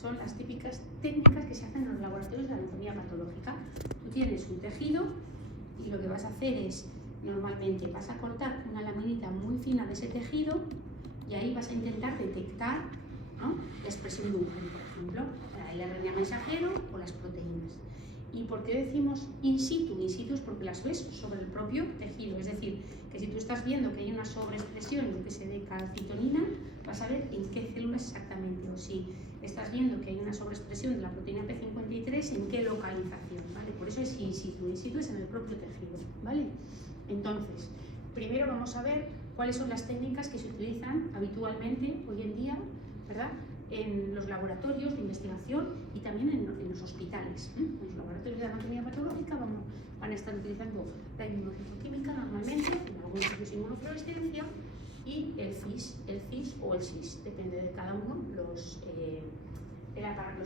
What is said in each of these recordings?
son las típicas técnicas que se hacen en los laboratorios de anatomía patológica. Tú tienes un tejido y lo que vas a hacer es, normalmente vas a cortar una laminita muy fina de ese tejido y ahí vas a intentar detectar, ¿no?, la expresión de un gen, por ejemplo, el RNA mensajero o las proteínas. ¿Y por qué decimos in situ? In situ es porque las ves sobre el propio tejido, es decir, que si tú estás viendo que hay una sobreexpresión, yo que sé, de calcitonina, vas a ver en qué células exactamente, o si estás viendo que hay una sobreexpresión de la proteína P53, en qué localización, ¿vale? Por eso es in situ es en el propio tejido, ¿vale? Entonces, primero vamos a ver cuáles son las técnicas que se utilizan habitualmente hoy en día, ¿verdad?, en los laboratorios de investigación y también en los hospitales. En los laboratorios de anatomía patológica van a estar utilizando la inmunofitoquímica normalmente, en algunos sitios inmunofluorescencia, y el CIS o el SIS, depende de cada uno los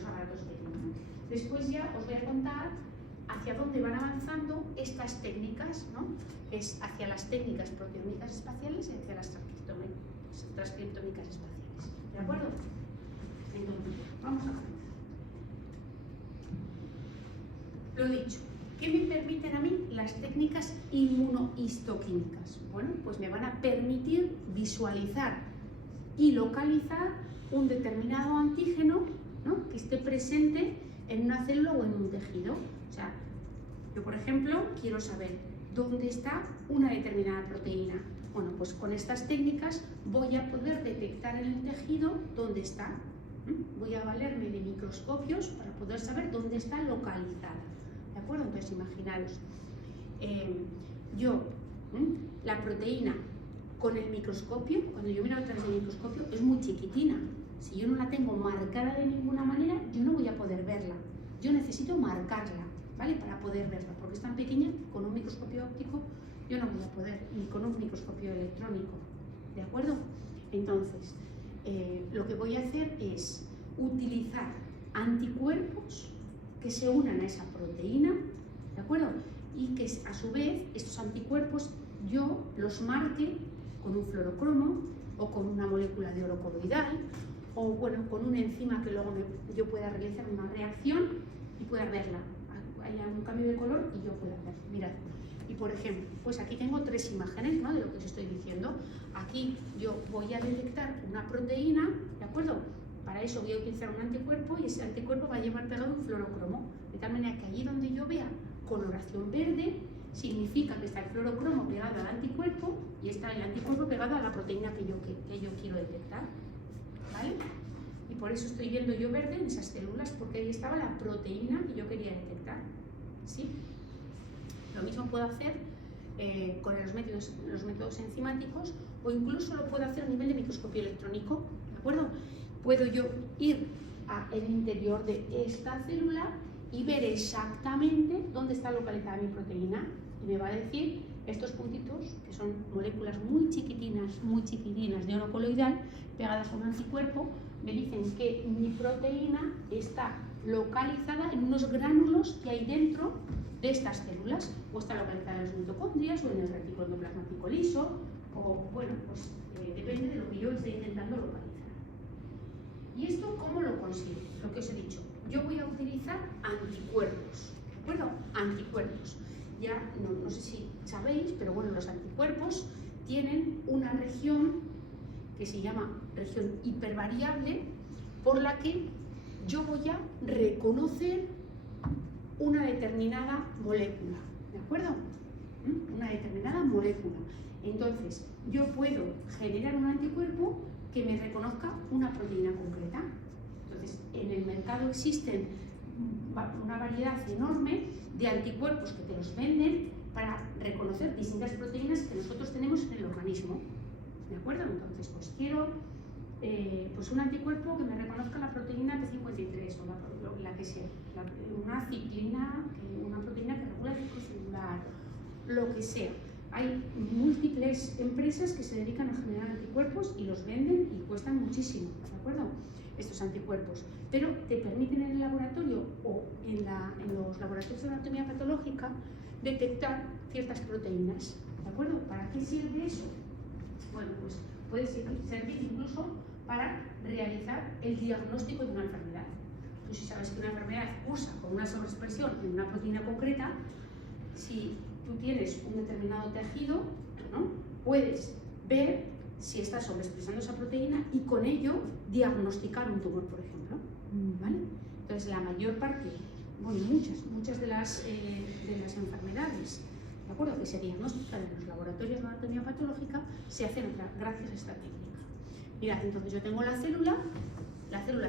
aparatos que tengan. Después ya os voy a contar hacia dónde van avanzando estas técnicas, ¿no? Es hacia las técnicas proteómicas espaciales y hacia las transcriptómicas espaciales. ¿De acuerdo? Entonces, vamos a comenzar. Lo dicho, ¿qué me permiten a mí las técnicas inmunohistoquímicas? Bueno, pues me van a permitir visualizar y localizar un determinado antígeno, ¿no?, que esté presente en una célula o en un tejido. O sea, yo, por ejemplo, quiero saber dónde está una determinada proteína. Bueno, pues con estas técnicas voy a poder detectar en el tejido dónde está. Voy a valerme de microscopios para poder saber dónde está localizada. ¿De acuerdo? Entonces, imaginaros, la proteína con el microscopio, cuando yo miro a través del microscopio, es muy chiquitina. Si yo no la tengo marcada de ninguna manera, yo no voy a poder verla. Yo necesito marcarla, ¿vale?, para poder verla, porque es tan pequeña que con un microscopio óptico yo no voy a poder, ni con un microscopio electrónico. ¿De acuerdo? Entonces, lo que voy a hacer es utilizar anticuerpos que se unan a esa proteína, ¿de acuerdo? Y que a su vez estos anticuerpos yo los marque con un fluorocromo o con una molécula de oro coloidal o, bueno, con una enzima que luego yo pueda realizar una reacción y pueda verla. Haya un cambio de color y yo pueda ver. Mirad. Y por ejemplo, pues aquí tengo tres imágenes, ¿no?, de lo que os estoy diciendo. Aquí yo voy a detectar una proteína, ¿de acuerdo? Para eso voy a utilizar un anticuerpo y ese anticuerpo va a llevar pegado un fluorocromo, de tal manera que allí donde yo vea coloración verde, significa que está el fluorocromo pegado al anticuerpo y está el anticuerpo pegado a la proteína que yo quiero detectar, ¿vale? Y por eso estoy viendo yo verde en esas células, porque ahí estaba la proteína que yo quería detectar, ¿sí? Lo mismo puedo hacer con los métodos enzimáticos, o incluso lo puedo hacer a nivel de microscopio electrónico, ¿de acuerdo? Puedo yo ir al interior de esta célula y ver exactamente dónde está localizada mi proteína, y me va a decir estos puntitos, que son moléculas muy chiquitinas de oro coloidal pegadas a un anticuerpo, me dicen que mi proteína está localizada en unos gránulos que hay dentro de estas células, o está localizada en las mitocondrias o en el retículo endoplasmático liso, o bueno, pues depende de lo que yo esté intentando localizar. ¿Y esto cómo lo consigo? Lo que os he dicho, yo voy a utilizar anticuerpos, ¿de acuerdo? Anticuerpos. Ya no sé si sabéis, pero bueno, los anticuerpos tienen una región que se llama región hipervariable, por la que yo voy a reconocer una determinada molécula, ¿de acuerdo? Una determinada molécula. Entonces, yo puedo generar un anticuerpo que me reconozca una proteína concreta. Entonces, en el mercado existen una variedad enorme de anticuerpos que te los venden para reconocer distintas proteínas que nosotros tenemos en el organismo, ¿de acuerdo? Entonces, pues quiero pues un anticuerpo que me reconozca la proteína P53 o la que sea, una ciclina, una proteína que regula el ciclo celular, lo que sea. Hay múltiples empresas que se dedican a generar anticuerpos y los venden y cuestan muchísimo, ¿de acuerdo? Estos anticuerpos, pero te permiten en el laboratorio o en los laboratorios de anatomía patológica detectar ciertas proteínas, ¿de acuerdo? ¿Para qué sirve eso? Bueno, pues puede servir incluso para realizar el diagnóstico de una enfermedad, tú si sabes que una enfermedad cursa con una sobreexpresión en una proteína concreta, si tú tienes un determinado tejido, ¿no?, puedes ver si está sobreexpresando esa proteína y con ello diagnosticar un tumor, por ejemplo, ¿vale? Entonces, la mayor parte, bueno, muchas de las enfermedades, ¿de acuerdo?, que se diagnostican en los laboratorios de anatomía patológica, se hacen gracias a esta técnica. Mirad, entonces yo tengo la célula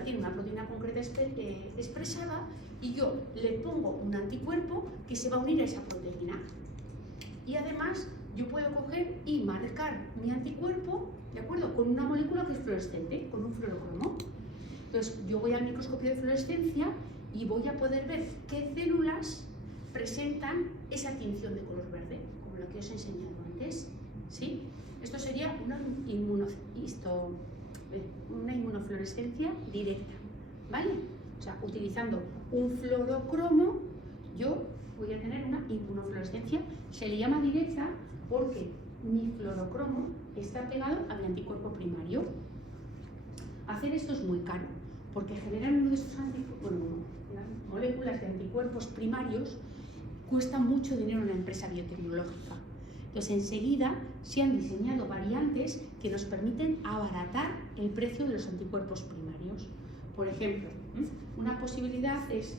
tiene una proteína concreta expresada y yo le pongo un anticuerpo que se va a unir a esa proteína. Y además yo puedo coger y marcar mi anticuerpo, ¿de acuerdo?, con una molécula que es fluorescente, con un fluorocromo. Entonces yo voy al microscopio de fluorescencia y voy a poder ver qué células presentan esa tinción de color verde, como la que os he enseñado antes, ¿sí? Esto sería una inmunofluorescencia directa, ¿vale? O sea, utilizando un fluorocromo, yo voy a tener una inmunofluorescencia. Se le llama directa porque mi fluorocromo está pegado al anticuerpo primario. Hacer esto es muy caro, porque generar uno de esos moléculas de anticuerpos primarios cuesta mucho dinero a una empresa biotecnológica. Entonces, enseguida se han diseñado variantes que nos permiten abaratar el precio de los anticuerpos primarios. Por ejemplo, una posibilidad es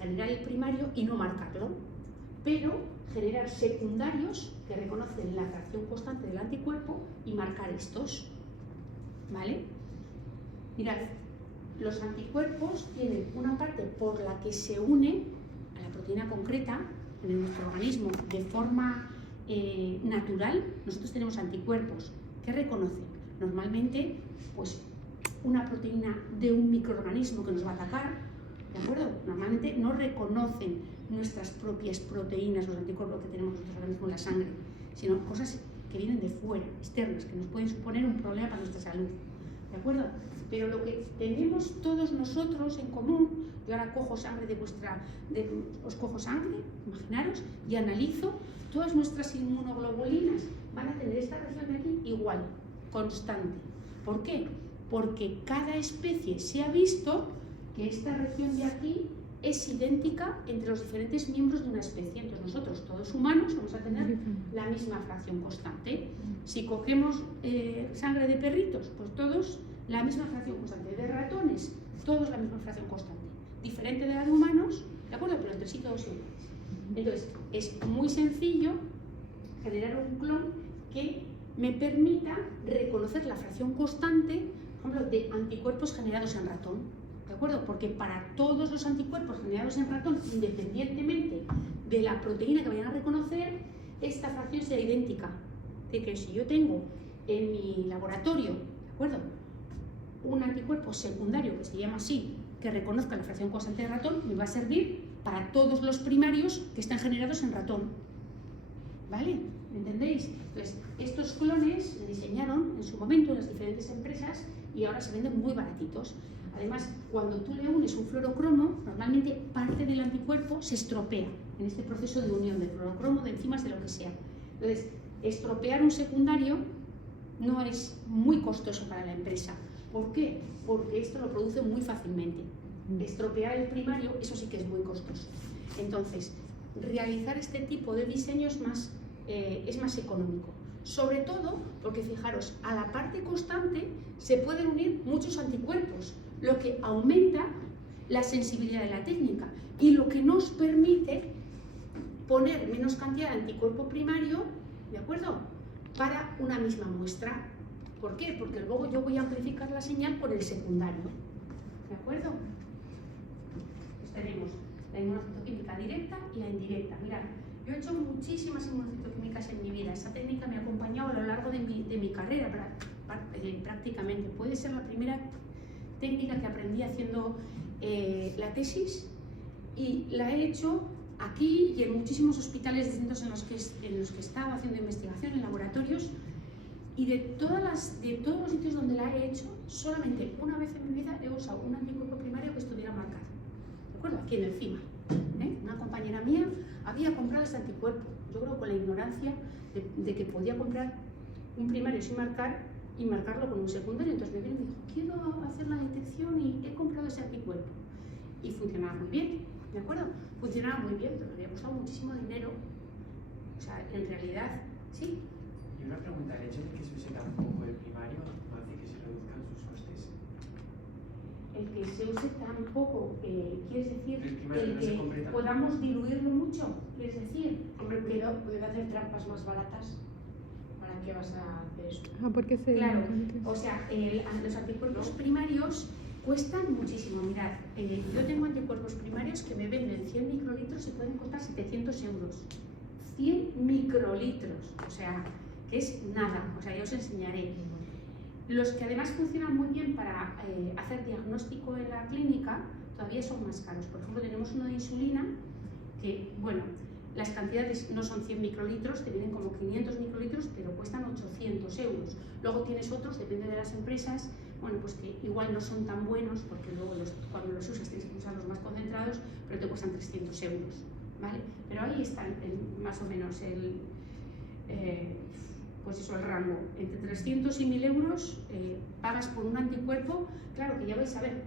generar el primario y no marcarlo, pero generar secundarios que reconocen la fracción constante del anticuerpo y marcar estos, ¿vale? Mirad, los anticuerpos tienen una parte por la que se une a la proteína concreta en nuestro organismo de forma natural. Nosotros tenemos anticuerpos que reconocen normalmente pues, una proteína de un microorganismo que nos va a atacar, ¿de acuerdo? Normalmente no reconocen nuestras propias proteínas, los anticuerpos que tenemos nosotros ahora mismo en la sangre, sino cosas que vienen de fuera, externas, que nos pueden suponer un problema para nuestra salud, ¿de acuerdo? Pero lo que tenemos todos nosotros en común, yo ahora cojo sangre os cojo sangre, imaginaros, y analizo, todas nuestras inmunoglobulinas van a tener esta región de aquí igual, constante. ¿Por qué? Porque cada especie se ha visto que esta región de aquí es idéntica entre los diferentes miembros de una especie. Entonces nosotros, todos humanos, vamos a tener la misma fracción constante. Si cogemos sangre de perritos, pues todos la misma fracción constante. De ratones, todos la misma fracción constante. Diferente de la de humanos, ¿de acuerdo? Pero entre sí todos iguales. Entonces, es muy sencillo generar un clon que me permita reconocer la fracción constante, por ejemplo, de anticuerpos generados en ratón, ¿de acuerdo? Porque para todos los anticuerpos generados en ratón, independientemente de la proteína que vayan a reconocer, esta fracción será idéntica. Es decir, que si yo tengo en mi laboratorio, ¿de acuerdo?, un anticuerpo secundario, que se llama así, que reconozca la fracción constante de ratón, me va a servir para todos los primarios que están generados en ratón. ¿Vale? ¿Me entendéis? Entonces, estos clones se diseñaron en su momento en las diferentes empresas y ahora se venden muy baratitos. Además, cuando tú le unes un fluorocromo, normalmente parte del anticuerpo se estropea en este proceso de unión del fluorocromo, de enzimas, de lo que sea. Entonces, estropear un secundario no es muy costoso para la empresa. ¿Por qué? Porque esto lo produce muy fácilmente. Estropear el primario, eso sí que es muy costoso. Entonces, realizar este tipo de diseño es más económico. Sobre todo porque, fijaros, a la parte constante se pueden unir muchos anticuerpos, lo que aumenta la sensibilidad de la técnica y lo que nos permite poner menos cantidad de anticuerpo primario, ¿de acuerdo?, para una misma muestra. ¿Por qué? Porque luego yo voy a amplificar la señal por el secundario, ¿de acuerdo? Pues tenemos la inmunocitoquímica directa y la indirecta. Mirad, yo he hecho muchísimas inmunocitoquímicas en mi vida. Esa técnica me ha acompañado a lo largo de mi carrera, prácticamente. Puede ser la primera técnica que aprendí haciendo la tesis y la he hecho aquí y en muchísimos hospitales distintos en los que he estado haciendo investigación, en laboratorios. Y de todos los sitios donde la he hecho, solamente una vez en mi vida he usado un anticuerpo primario que estuviera marcado. ¿De acuerdo? Aquí en el CIMA. Una compañera mía había comprado este anticuerpo. Yo creo con la ignorancia de que podía comprar un primario sin marcar y marcarlo con un secundario. Entonces me vino y me dijo, quiero hacer la detección y he comprado ese anticuerpo. Y funcionaba muy bien, ¿de acuerdo? Funcionaba muy bien, pero me había costado muchísimo dinero. O sea, en realidad, sí. Y una pregunta, ¿el hecho de que se use tan poco el primario no hace que se reduzcan sus costes? El que se use tan poco, ¿quieres decir El primario el no se que compre tanto. podamos diluirlo mucho? ¿Quieres decir? Hombre, puede hacer trampas más baratas. ¿Para qué vas a hacer eso? Ah, porque se Claro, o sea, los anticuerpos primarios cuestan muchísimo. Mirad, yo tengo anticuerpos primarios que me venden 100 microlitros y pueden costar 700 euros. 100 microlitros, o sea, que es nada. O sea, yo os enseñaré. Los que además funcionan muy bien para hacer diagnóstico en la clínica todavía son más caros. Por ejemplo, tenemos uno de insulina que, bueno, las cantidades no son 100 microlitros, te vienen como 500 microlitros, pero cuestan 800 euros. Luego tienes otros, depende de las empresas, bueno, pues que igual no son tan buenos, porque luego cuando los usas tienes que usar los más concentrados, pero te cuestan 300 euros, ¿vale? Pero ahí está más o menos pues eso, el rango. Entre 300 y 1000 euros pagas por un anticuerpo. Claro que ya vais a ver,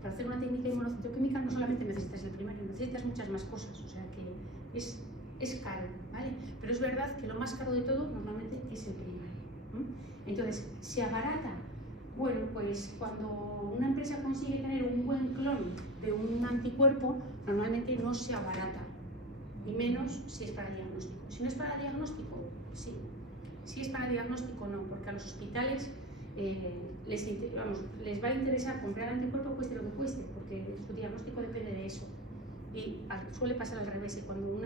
para hacer una técnica inmunocitoquímica no solamente necesitas el primario, necesitas muchas más cosas, o sea que es caro, ¿vale? Pero es verdad que lo más caro de todo normalmente es el primario. Entonces, ¿se abarata? Bueno, pues cuando una empresa consigue tener un buen clon de un anticuerpo, normalmente no se abarata, y menos si es para diagnóstico. Si no es para diagnóstico, sí. Si es para diagnóstico, no, porque a los hospitales les va a interesar comprar anticuerpo cueste lo que cueste, porque su diagnóstico depende de eso. Y suele pasar al revés, y cuando un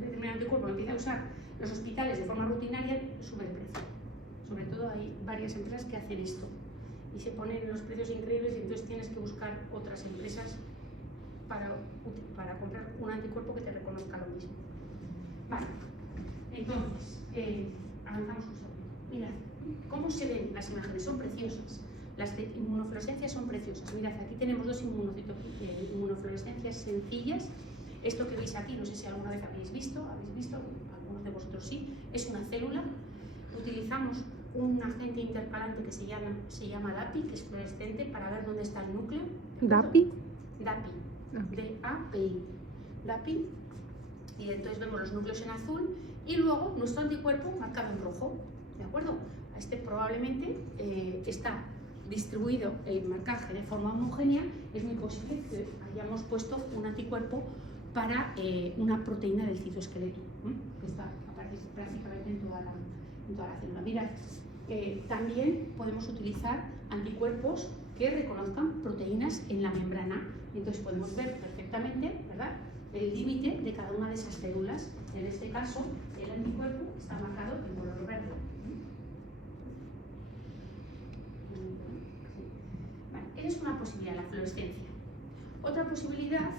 determinado anticuerpo lo empieza a usar los hospitales de forma rutinaria, sube el precio. Sobre todo hay varias empresas que hacen esto y se ponen los precios increíbles, y entonces tienes que buscar otras empresas para comprar un anticuerpo que te reconozca lo mismo. Vale, entonces, avanzamos un segundo. Mirad, ¿cómo se ven las imágenes? Son preciosas. Las de inmunofluorescencias son preciosas. Mirad, aquí tenemos dos inmunofluorescencias sencillas. Esto que veis aquí, no sé si alguna vez habéis visto, algunos de vosotros sí, es una célula. Utilizamos un agente intercalante que se llama DAPI, que es fluorescente, para ver dónde está el núcleo. ¿DAPI? DAPI, D-A-P-I. DAPI, y entonces vemos los núcleos en azul y luego nuestro anticuerpo marcado en rojo, ¿de acuerdo? Este probablemente está distribuido el marcaje de forma homogénea. Es muy posible que hayamos puesto un anticuerpo para una proteína del citoesqueleto, que aparece prácticamente en toda la célula. Mirad, también podemos utilizar anticuerpos que reconozcan proteínas en la membrana. Entonces podemos ver perfectamente, ¿verdad?, el límite de cada una de esas células. En este caso, el anticuerpo está marcado en color verde. Vale, esa es una posibilidad, la fluorescencia. Otra posibilidad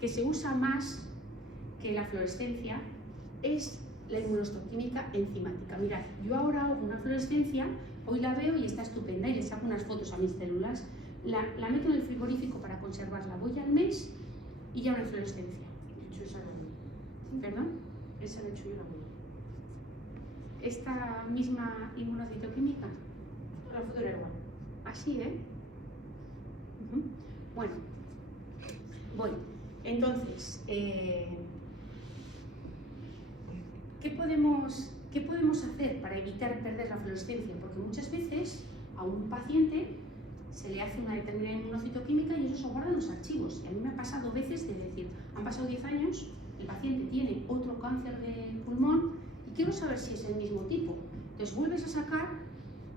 que se usa más que la fluorescencia es la inmunohistoquímica enzimática. Mirad, yo ahora hago una fluorescencia, hoy la veo y está estupenda y le saco unas fotos a mis células, la meto en el frigorífico para conservarla, voy al mes y ya no hay fluorescencia. De hecho, esa no. ¿Perdón? Esa de hecho yo la voy. Esta misma inmunocitoquímica, La foto era igual. así, ¿eh? Bueno, voy. Entonces, ¿qué podemos hacer para evitar perder la fluorescencia? Porque muchas veces a un paciente se le hace una determinada inmunocitoquímica y eso se guarda en los archivos. Y a mí me ha pasado veces de decir, han pasado 10 años, el paciente tiene otro cáncer de pulmón y quiero saber si es el mismo tipo. Entonces vuelves a sacar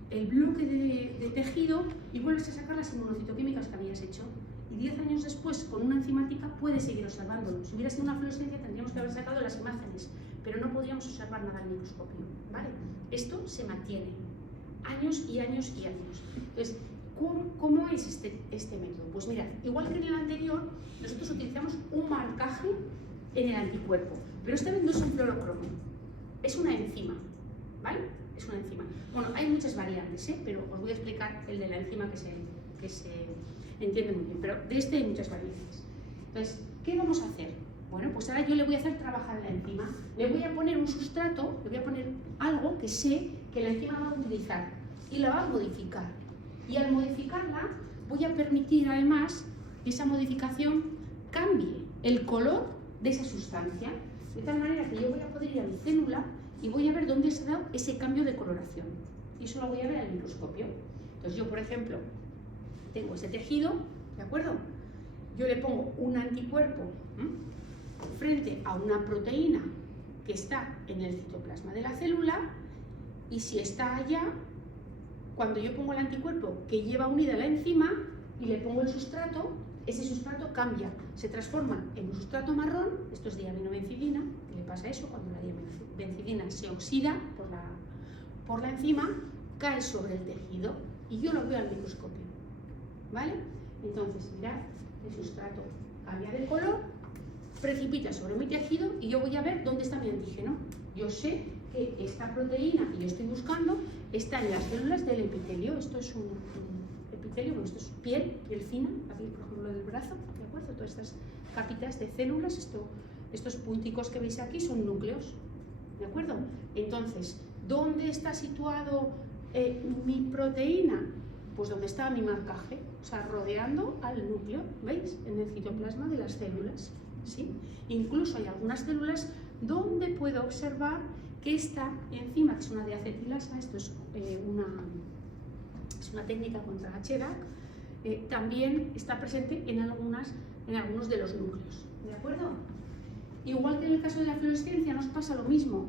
el bloque de tejido y vuelves a sacar las inmunocitoquímicas que habías hecho. Y 10 años después, con una enzimática, puedes seguir observándolo. Si hubiera sido una fluorescencia, tendríamos que haber sacado las imágenes, pero no podríamos observar nada al microscopio, ¿vale? Esto se mantiene años y años y años. Entonces, ¿cómo es este método? Pues mirad, igual que en el anterior, nosotros utilizamos un marcaje en el anticuerpo, pero esta vez no es un fluorocromo, es una enzima, ¿vale? Es una enzima. Bueno, hay muchas variantes, pero os voy a explicar el de la enzima que se entiende muy bien, pero de este hay muchas variantes. Entonces, ¿qué vamos a hacer? Bueno, pues ahora yo le voy a hacer trabajar la enzima, le voy a poner un sustrato, le voy a poner algo que sé que la enzima va a utilizar y la va a modificar. Y al modificarla voy a permitir además que esa modificación cambie el color de esa sustancia, de tal manera que yo voy a poder ir a mi célula y voy a ver dónde se ha dado ese cambio de coloración. Y eso lo voy a ver al microscopio. Entonces yo, por ejemplo, tengo ese tejido, ¿de acuerdo? Yo le pongo un anticuerpo frente a una proteína que está en el citoplasma de la célula, y si está allá, cuando yo pongo el anticuerpo que lleva unida la enzima y le pongo el sustrato, ese sustrato cambia, se transforma en un sustrato marrón. Esto es diaminobencidina. ¿Qué le pasa a eso? Cuando la diaminobencidina se oxida por la enzima, cae sobre el tejido y yo lo veo al microscopio, ¿vale? Entonces, mirad, el sustrato cambia de color, precipita sobre mi tejido y yo voy a ver dónde está mi antígeno. Yo sé que esta proteína que yo estoy buscando está en las células del epitelio. Esto es un epitelio, bueno, esto es piel fina, aquí por ejemplo lo del brazo, ¿de acuerdo? Todas estas capitas de células, estos punticos que veis aquí son núcleos, ¿de acuerdo? Entonces, ¿dónde está situado mi proteína? Pues donde está mi marcaje, o sea, rodeando al núcleo, ¿veis? En el citoplasma de las células, ¿sí? Incluso hay algunas células donde puedo observar que esta enzima, que es una diacetilasa, esto es una técnica contra HDAC, también está presente en algunos de los núcleos, ¿de acuerdo? Igual que en el caso de la fluorescencia nos pasa lo mismo.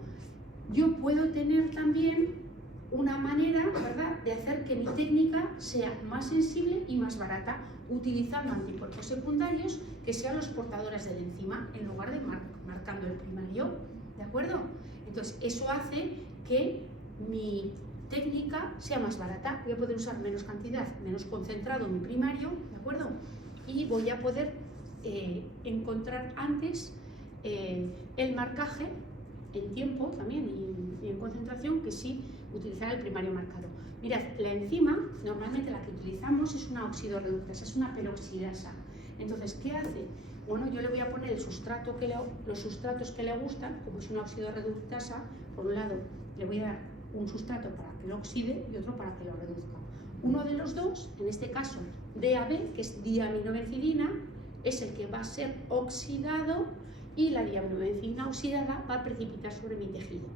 Yo puedo tener también una manera, ¿verdad?, de hacer que mi técnica sea más sensible y más barata, utilizando anticuerpos secundarios que sean los portadores de la enzima, en lugar de marcando el primario, ¿de acuerdo? Entonces, eso hace que mi técnica sea más barata. Voy a poder usar menos cantidad, menos concentrado mi primario, ¿de acuerdo? Y voy a poder encontrar antes el marcaje en tiempo también y en concentración que sí utilizar el primario marcado. Mirad, la enzima, normalmente la que utilizamos es una oxidorreductasa, es una peroxidasa. Entonces, ¿qué hace? Bueno, yo le voy a poner los sustratos que le gustan, como es una oxidorreductasa. Por un lado, le voy a dar un sustrato para que lo oxide y otro para que lo reduzca. Uno de los dos, en este caso DAB, que es diaminobencidina, es el que va a ser oxidado y la diaminobencidina oxidada va a precipitar sobre mi tejido.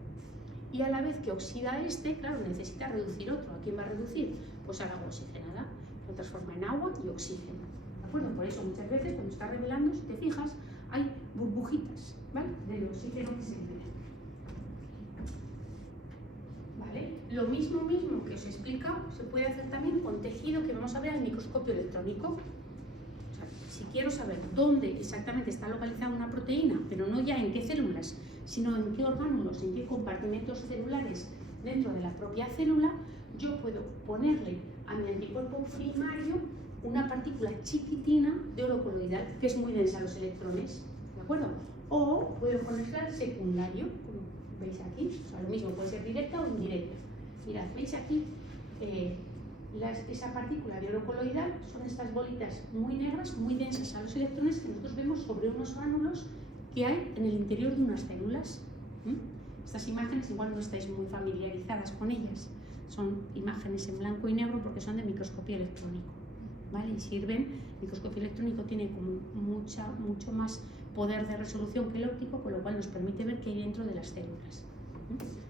Y a la vez que oxida este, claro, necesita reducir otro. ¿A quién va a reducir? Pues al agua oxigenada. Lo transforma en agua y oxígeno. ¿De acuerdo? Por eso muchas veces cuando está revelando, si te fijas, hay burbujitas, ¿vale?, del oxígeno que se libera. ¿Vale? Lo mismo que os he explicado se puede hacer también con tejido que vamos a ver al microscopio electrónico. O sea, si quiero saber dónde exactamente está localizada una proteína, pero no ya en qué células, sino en qué orgánulos, en qué compartimentos celulares dentro de la propia célula, yo puedo ponerle a mi anticuerpo primario una partícula chiquitina de oro coloidal, que es muy densa a los electrones, ¿de acuerdo? O puedo ponerle al secundario, como veis aquí, o sea, lo mismo, puede ser directa o indirecta. Mirad, veis aquí, esa partícula de oro coloidal son estas bolitas muy negras, muy densas a los electrones, que nosotros vemos sobre unos granulos que hay en el interior de unas células. Estas imágenes igual no estáis muy familiarizadas con ellas, son imágenes en blanco y negro porque son de microscopía electrónico, ¿vale? Y sirven, el microscopio electrónico tiene como mucho más poder de resolución que el óptico, con lo cual nos permite ver qué hay dentro de las células.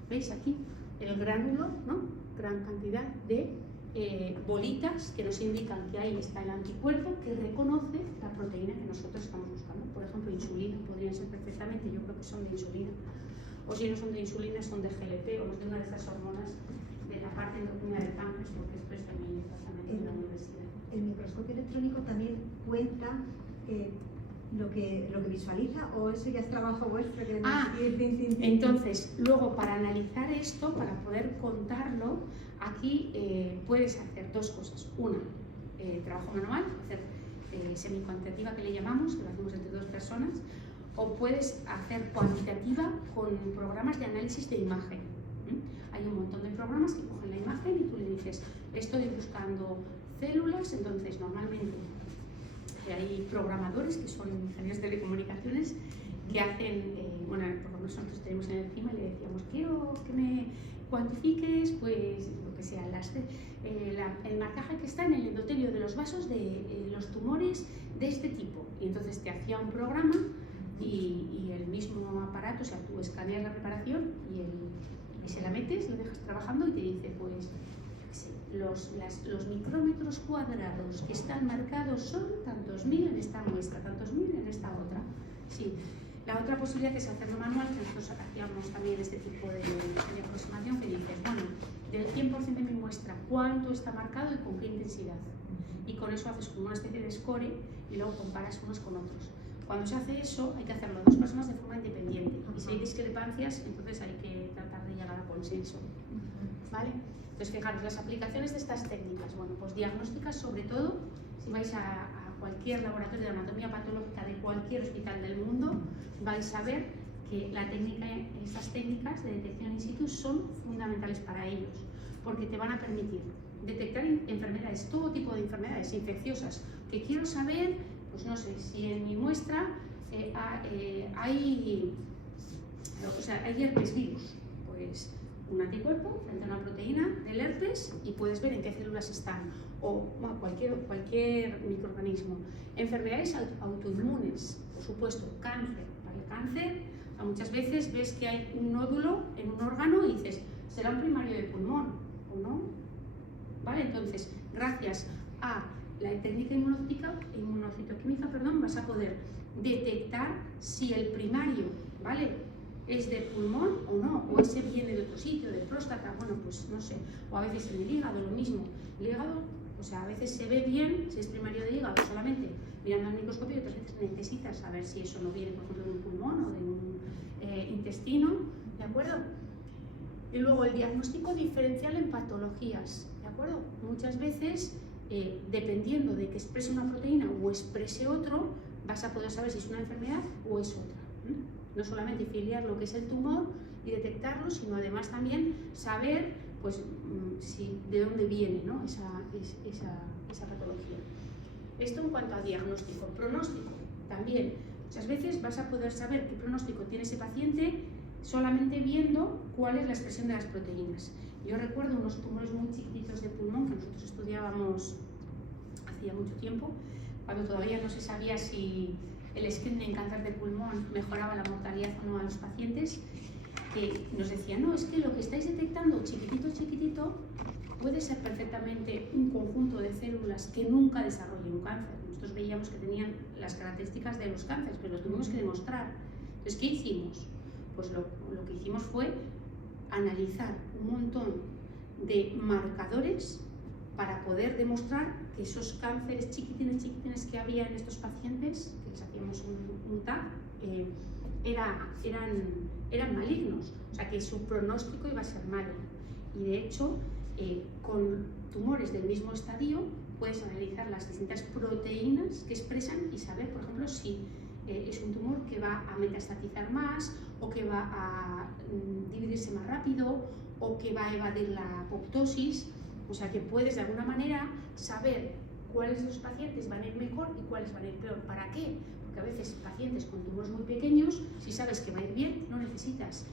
¿Veis aquí el gránulo, ¿no? Gran cantidad de bolitas que nos indican que ahí está el anticuerpo que reconoce la proteína que nosotros estamos buscando. Por ejemplo, insulina, podrían ser perfectamente, yo creo que son de insulina. O si no son de insulina, son de GLP o de una de estas hormonas de la parte endocrina del páncreas, porque esto es también exactamente en la universidad. ¿El microscopio electrónico también cuenta lo que visualiza, o eso ya es trabajo vuestro? Entonces, luego para analizar esto, para poder contarlo, aquí puedes hacer dos cosas. Una, trabajo manual, hacer semi-cuantitativa, que le llamamos, que lo hacemos entre dos personas, o puedes hacer cuantitativa con programas de análisis de imagen. Hay un montón de programas que cogen la imagen y tú le dices, estoy buscando células. Entonces normalmente hay programadores que son ingenieros de telecomunicaciones que hacen, bueno, por ejemplo nosotros tenemos en el CIMA y le decíamos, quiero que me cuantifiques, pues, lo que sea, el marcaje que está en el endotelio de los vasos de los tumores de este tipo. Y entonces te hacía un programa y el mismo aparato, o sea, tú escaneas la preparación y se la metes, lo dejas trabajando y te dice, pues, los micrómetros cuadrados que están marcados son tantos mil en esta muestra, tantos mil en esta otra. Sí. La otra posibilidad es hacerlo manual, que nosotros hacíamos también este tipo de aproximación, que dices, bueno, del 100% de mi muestra, ¿cuánto está marcado y con qué intensidad? Y con eso haces como una especie de score y luego comparas unos con otros. Cuando se hace eso, hay que hacerlo dos personas de forma independiente. Y si hay discrepancias, entonces hay que tratar de llegar a consenso. ¿Vale? Entonces, fijaros, las aplicaciones de estas técnicas, bueno, pues diagnósticas sobre todo, si vais a cualquier laboratorio de anatomía patológica de cualquier hospital del mundo, vais a ver que estas técnicas de detección in situ son fundamentales para ellos, porque te van a permitir detectar enfermedades, todo tipo de enfermedades infecciosas, que quiero saber, pues no sé, si en mi muestra hay herpes virus, pues un anticuerpo frente a una proteína del herpes y puedes ver en qué células están, o bueno, cualquier microorganismo. Enfermedades autoinmunes, por supuesto, cáncer. Para el cáncer, muchas veces ves que hay un nódulo en un órgano y dices, ¿será un primario de pulmón o no? ¿Vale? Entonces, gracias a la técnica inmunocitoquímica, vas a poder detectar si el primario, ¿vale?, es de pulmón o no, o ese viene de otro sitio, de próstata, bueno, pues no sé, o a veces en el hígado, lo mismo. El hígado, o sea, a veces se ve bien si es primario de hígado solamente mirando al microscopio y otras veces necesitas saber si eso no viene, por ejemplo, de un pulmón o de un intestino, ¿de acuerdo? Y luego el diagnóstico diferencial en patologías, ¿de acuerdo? Muchas veces, dependiendo de que exprese una proteína o exprese otro, vas a poder saber si es una enfermedad o es otra. No solamente filiar lo que es el tumor y detectarlo, sino además también saber, pues, de dónde viene, ¿no?, esa patología. Esto en cuanto a diagnóstico. Pronóstico también. Muchas veces vas a poder saber qué pronóstico tiene ese paciente solamente viendo cuál es la expresión de las proteínas. Yo recuerdo unos tumores muy chiquititos de pulmón que nosotros estudiábamos hacía mucho tiempo, cuando todavía no se sabía si el screening en cáncer de pulmón mejoraba la mortalidad o no a los pacientes, que nos decían, no, es que lo que estáis detectando chiquitito puede ser perfectamente un conjunto de células que nunca desarrollen un cáncer. Nosotros veíamos que tenían las características de los cánceres, pero lo tuvimos que demostrar. Entonces, ¿qué hicimos? Pues lo que hicimos fue analizar un montón de marcadores para poder demostrar que esos cánceres chiquitines que había en estos pacientes, que les hacíamos un TAC, eran malignos, o sea que su pronóstico iba a ser malo. Y de hecho, con tumores del mismo estadio, puedes analizar las distintas proteínas que expresan y saber, por ejemplo, si es un tumor que va a metastatizar más, o que va a dividirse más rápido, o que va a evadir la apoptosis. O sea que puedes de alguna manera saber cuáles de los pacientes van a ir mejor y cuáles van a ir peor. ¿Para qué? Porque a veces pacientes con tumores muy pequeños, si sabes que va a ir bien, no necesitas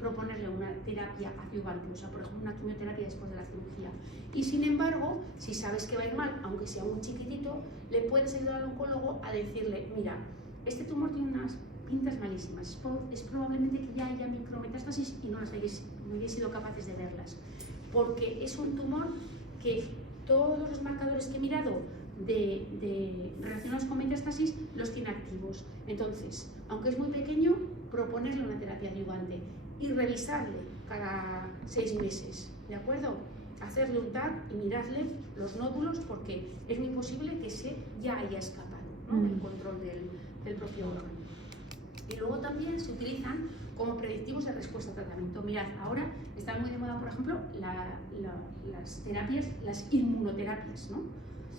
proponerle una terapia adyuvante, o sea, por ejemplo, una quimioterapia después de la cirugía. Y sin embargo, si sabes que va a ir mal, aunque sea muy chiquitito, le puedes ayudar al oncólogo a decirle, mira, este tumor tiene unas pintas malísimas, es probablemente que ya haya micrometástasis y no hayáis sido capaces de verlas, porque es un tumor que todos los marcadores que he mirado relacionados con metástasis los tiene activos. Entonces, aunque es muy pequeño, proponerle una terapia adyuvante y revisarle cada 6 meses, ¿de acuerdo? Hacerle un TAC y mirarle los nódulos, porque es muy posible que ya haya escapado, ¿no?, del control del propio órgano. Y luego también se utilizan como predictivos de respuesta a tratamiento. Mirad, ahora están muy de moda, por ejemplo, las terapias, las inmunoterapias, ¿no?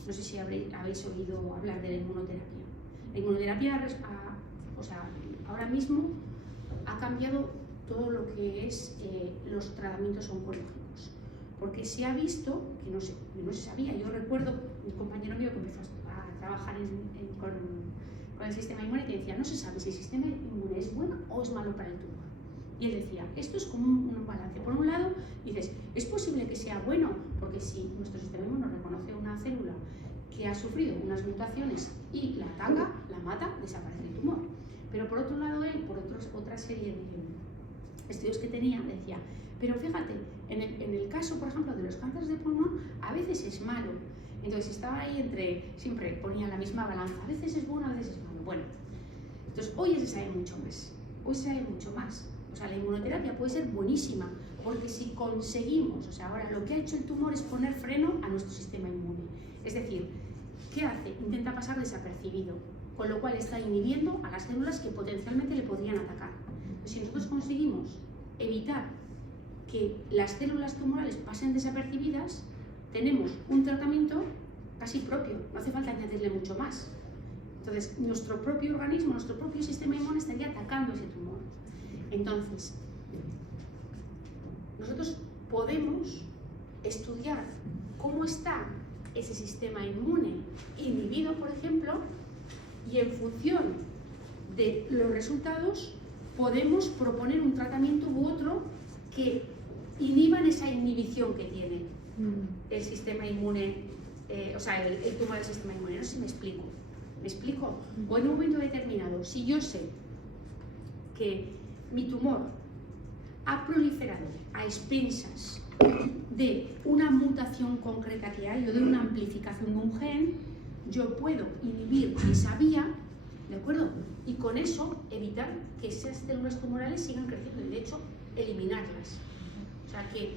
No sé si habéis oído hablar de la inmunoterapia. La inmunoterapia, ahora mismo ha cambiado todo lo que es los tratamientos oncológicos, porque se ha visto, que no se sabía, yo recuerdo un compañero mío que empezó a trabajar con el sistema inmune que decía, no se sabe si el sistema inmune es bueno o es malo para el tumor. Y él decía, esto es como un balance. Por un lado, dices, es posible que sea bueno, porque si nuestro sistema inmune reconoce una célula que ha sufrido unas mutaciones y la ataca, la mata, desaparece el tumor. Pero por otro lado, él, por otra serie de estudios que tenía, decía, pero fíjate, en el caso, por ejemplo, de los cánceres de pulmón, a veces es malo. Entonces estaba ahí siempre ponía la misma balanza, a veces es bueno, a veces es malo. Bueno, entonces hoy se sabe mucho más, hoy se sabe mucho más. O sea, la inmunoterapia puede ser buenísima, porque si conseguimos, o sea, ahora lo que ha hecho el tumor es poner freno a nuestro sistema inmune. Es decir, ¿qué hace? Intenta pasar desapercibido, con lo cual está inhibiendo a las células que potencialmente le podrían atacar. Entonces, si nosotros conseguimos evitar que las células tumorales pasen desapercibidas, tenemos un tratamiento casi propio, no hace falta añadirle mucho más. Entonces, nuestro propio organismo, nuestro propio sistema inmune estaría atacando ese tumor. Entonces, nosotros podemos estudiar cómo está ese sistema inmune inhibido, por ejemplo, y en función de los resultados podemos proponer un tratamiento u otro que inhiban esa inhibición que tiene el sistema inmune, o sea, el tumor del sistema inmune. No sé si me explico. ¿Me explico? O en un momento determinado, si yo sé que mi tumor ha proliferado a expensas de una mutación concreta que hay o de una amplificación de un gen, yo puedo inhibir esa vía, ¿de acuerdo? Y con eso evitar que esas células tumorales sigan creciendo y de hecho eliminarlas. O sea que